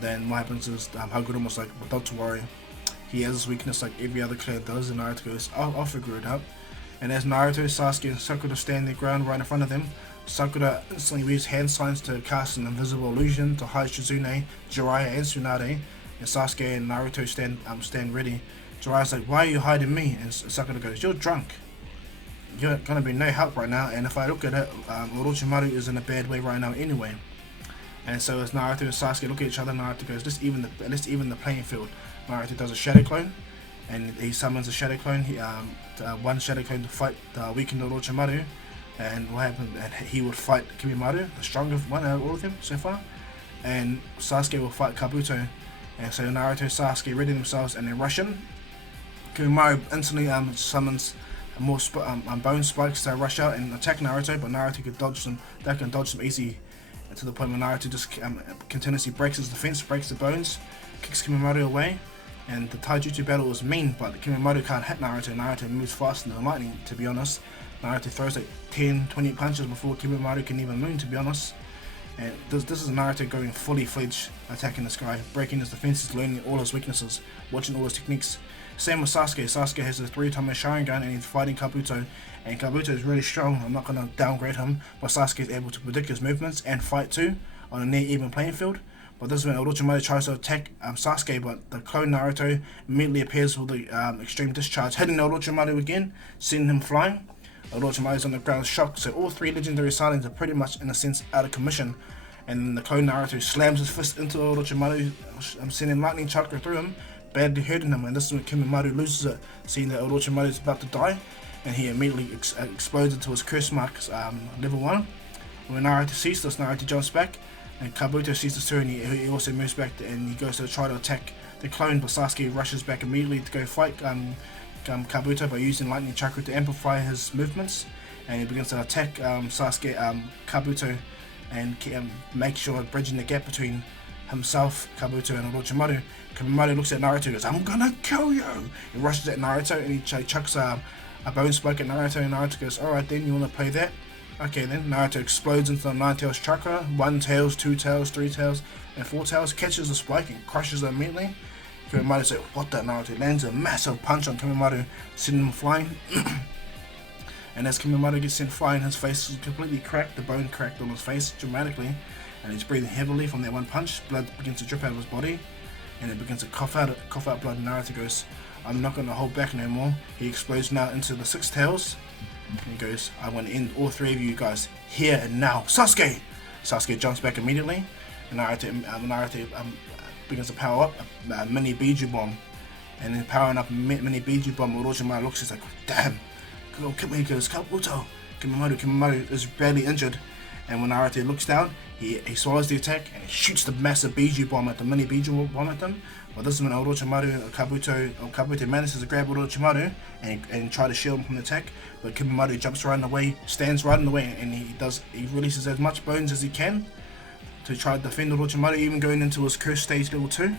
then what happens is Hagoromo's like, "Well, don't worry, he has his weakness like every other clan does." And Naruto goes, I'll figure it out." And as Naruto, Sasuke and Sakura stand their ground right in front of them, Sakura instantly uses hand signs to cast an invisible illusion to hide Shizune, Jiraiya and Tsunade. And Sasuke and Naruto stand ready. Jiraiya's like, "Why are you hiding me?" And Sakura goes, "You're drunk. You're gonna be no help right now, and if I look at it, Orochimaru is in a bad way right now anyway." And so as Naruto and Sasuke look at each other, Naruto goes, let's even the playing field." Naruto does a shadow clone, and he summons a shadow clone. One shadow clone to fight the weakened Orochimaru, and what happened? And he would fight Kimimaro, the strongest one out of all of them so far, and Sasuke will fight Kabuto. And so Naruto and Sasuke ready themselves and they rush in. Kimimaro instantly summons more bone spikes to rush out and attack Naruto, but Naruto can dodge them. They can dodge them easy, to the point where Naruto just continuously breaks his defense, breaks the bones, kicks Kimimaro away. And the taijutsu battle was mean, but Kimimaro can't hit Naruto. Naruto moves faster than lightning, to be honest. Naruto throws like 10-20 punches before Kimimaro can even move, to be honest. And this is Naruto going fully fledged, attacking this guy, breaking his defenses, learning all his weaknesses, watching all his techniques. Same with Sasuke. Sasuke has a 3-timer Sharingan and he's fighting Kabuto. And Kabuto is really strong. I'm not going to downgrade him, but Sasuke is able to predict his movements and fight too on a near even playing field. But this is when Orochimaru tries to attack Sasuke, but the clone Naruto immediately appears with the extreme discharge, hitting Orochimaru again, sending him flying. Orochimaru is on the ground shocked, so all three legendary silence are pretty much in a sense out of commission. And then the clone Naruto slams his fist into Orochimaru, sending lightning chakra through him, badly hurting him. And this is when Kimimaro loses it, seeing that Orochimaru is about to die, and he immediately explodes into his curse marks level 1. When Naruto sees this, Naruto jumps back, and Kabuto sees this too, and he also moves back and he goes to try to attack the clone, but Sasuke rushes back immediately to go fight Kabuto by using lightning chakra to amplify his movements, and he begins to attack Kabuto and make sure bridging the gap between himself, Kabuto and Orochimaru. Kimimaro looks at Naruto and goes, "I'm gonna kill you!" He rushes at Naruto and he chucks a bone spike at Naruto, and Naruto goes, "Alright then, you wanna play that?" Okay then, Naruto explodes into the 9 tails chakra, 1 tails, 2 tails, 3 tails, and 4 tails, catches the spike and crushes it immediately. Kimimaro like, what the? Naruto lands a massive punch on Kimimaro, sending him flying. And as Kimimaro gets sent flying, his face is completely cracked, the bone cracked on his face dramatically, and he's breathing heavily from that one punch. Blood begins to drip out of his body, and it begins to cough out blood. And Naruto goes, I'm not going to hold back no more. He explodes now into the six tails, and he goes, I'm going to end all three of you guys here and now. Sasuke! Sasuke jumps back immediately, and Naruto begins to power up a mini Biju bomb, and then powering up a mini Biju bomb. Orochimaru looks, he's like, damn. He goes, Kabuto. Kimimaro is badly injured, and when Naruto looks down, he swallows the attack and he shoots the massive Biju bomb at the mini Biju bomb at them. But this is when Kabuto manages to grab Orochimaru and try to shield him from the attack. But Kimimaro jumps right in the way, stands right in the way, and he releases as much bones as he can to try to defend Orochimaru, even going into his curse stage level 2.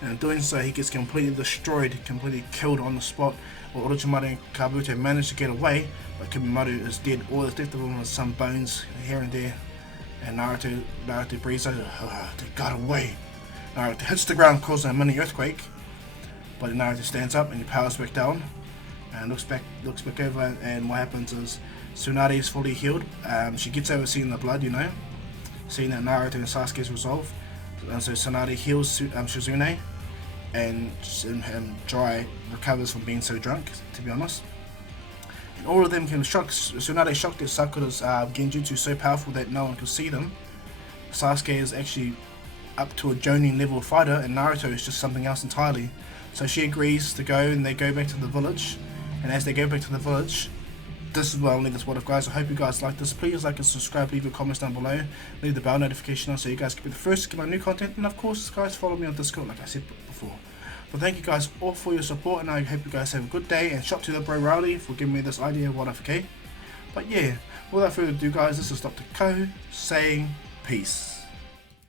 And in doing so, he gets completely destroyed, completely killed on the spot. Orochimaru and Kabuto manage to get away, but Kimimaro is dead. All that's left of him is some bones here and there. And Naruto breathes out, they got away. Naruto hits the ground, causing a mini earthquake. But Naruto stands up and he powers back down and looks back over, and what happens is Tsunade is fully healed. She gets over seeing the blood, seeing that Naruto and Sasuke's resolve. And so Tsunade heals Shizune, and Jiraiya recovers from being so drunk, to be honest. And all of them can shock. Tsunade shocked that Sakura's genjutsu so powerful that no one could see them. Sasuke is actually up to a Jonin level fighter, and Naruto is just something else entirely. So she agrees to go, and they go back to the village. And as they go back to the village, this is where I'll leave this one, guys. I hope you guys like this. Please like and subscribe, leave your comments down below, leave the bell notification on so you guys can be the first to get my new content, and of course guys, follow me on Discord like I said before. But thank you guys all for your support, and I hope you guys have a good day, and shout to the bro Rowdy for giving me this idea of what I've okay. But yeah, without further ado guys, this is Dr. Ko saying peace.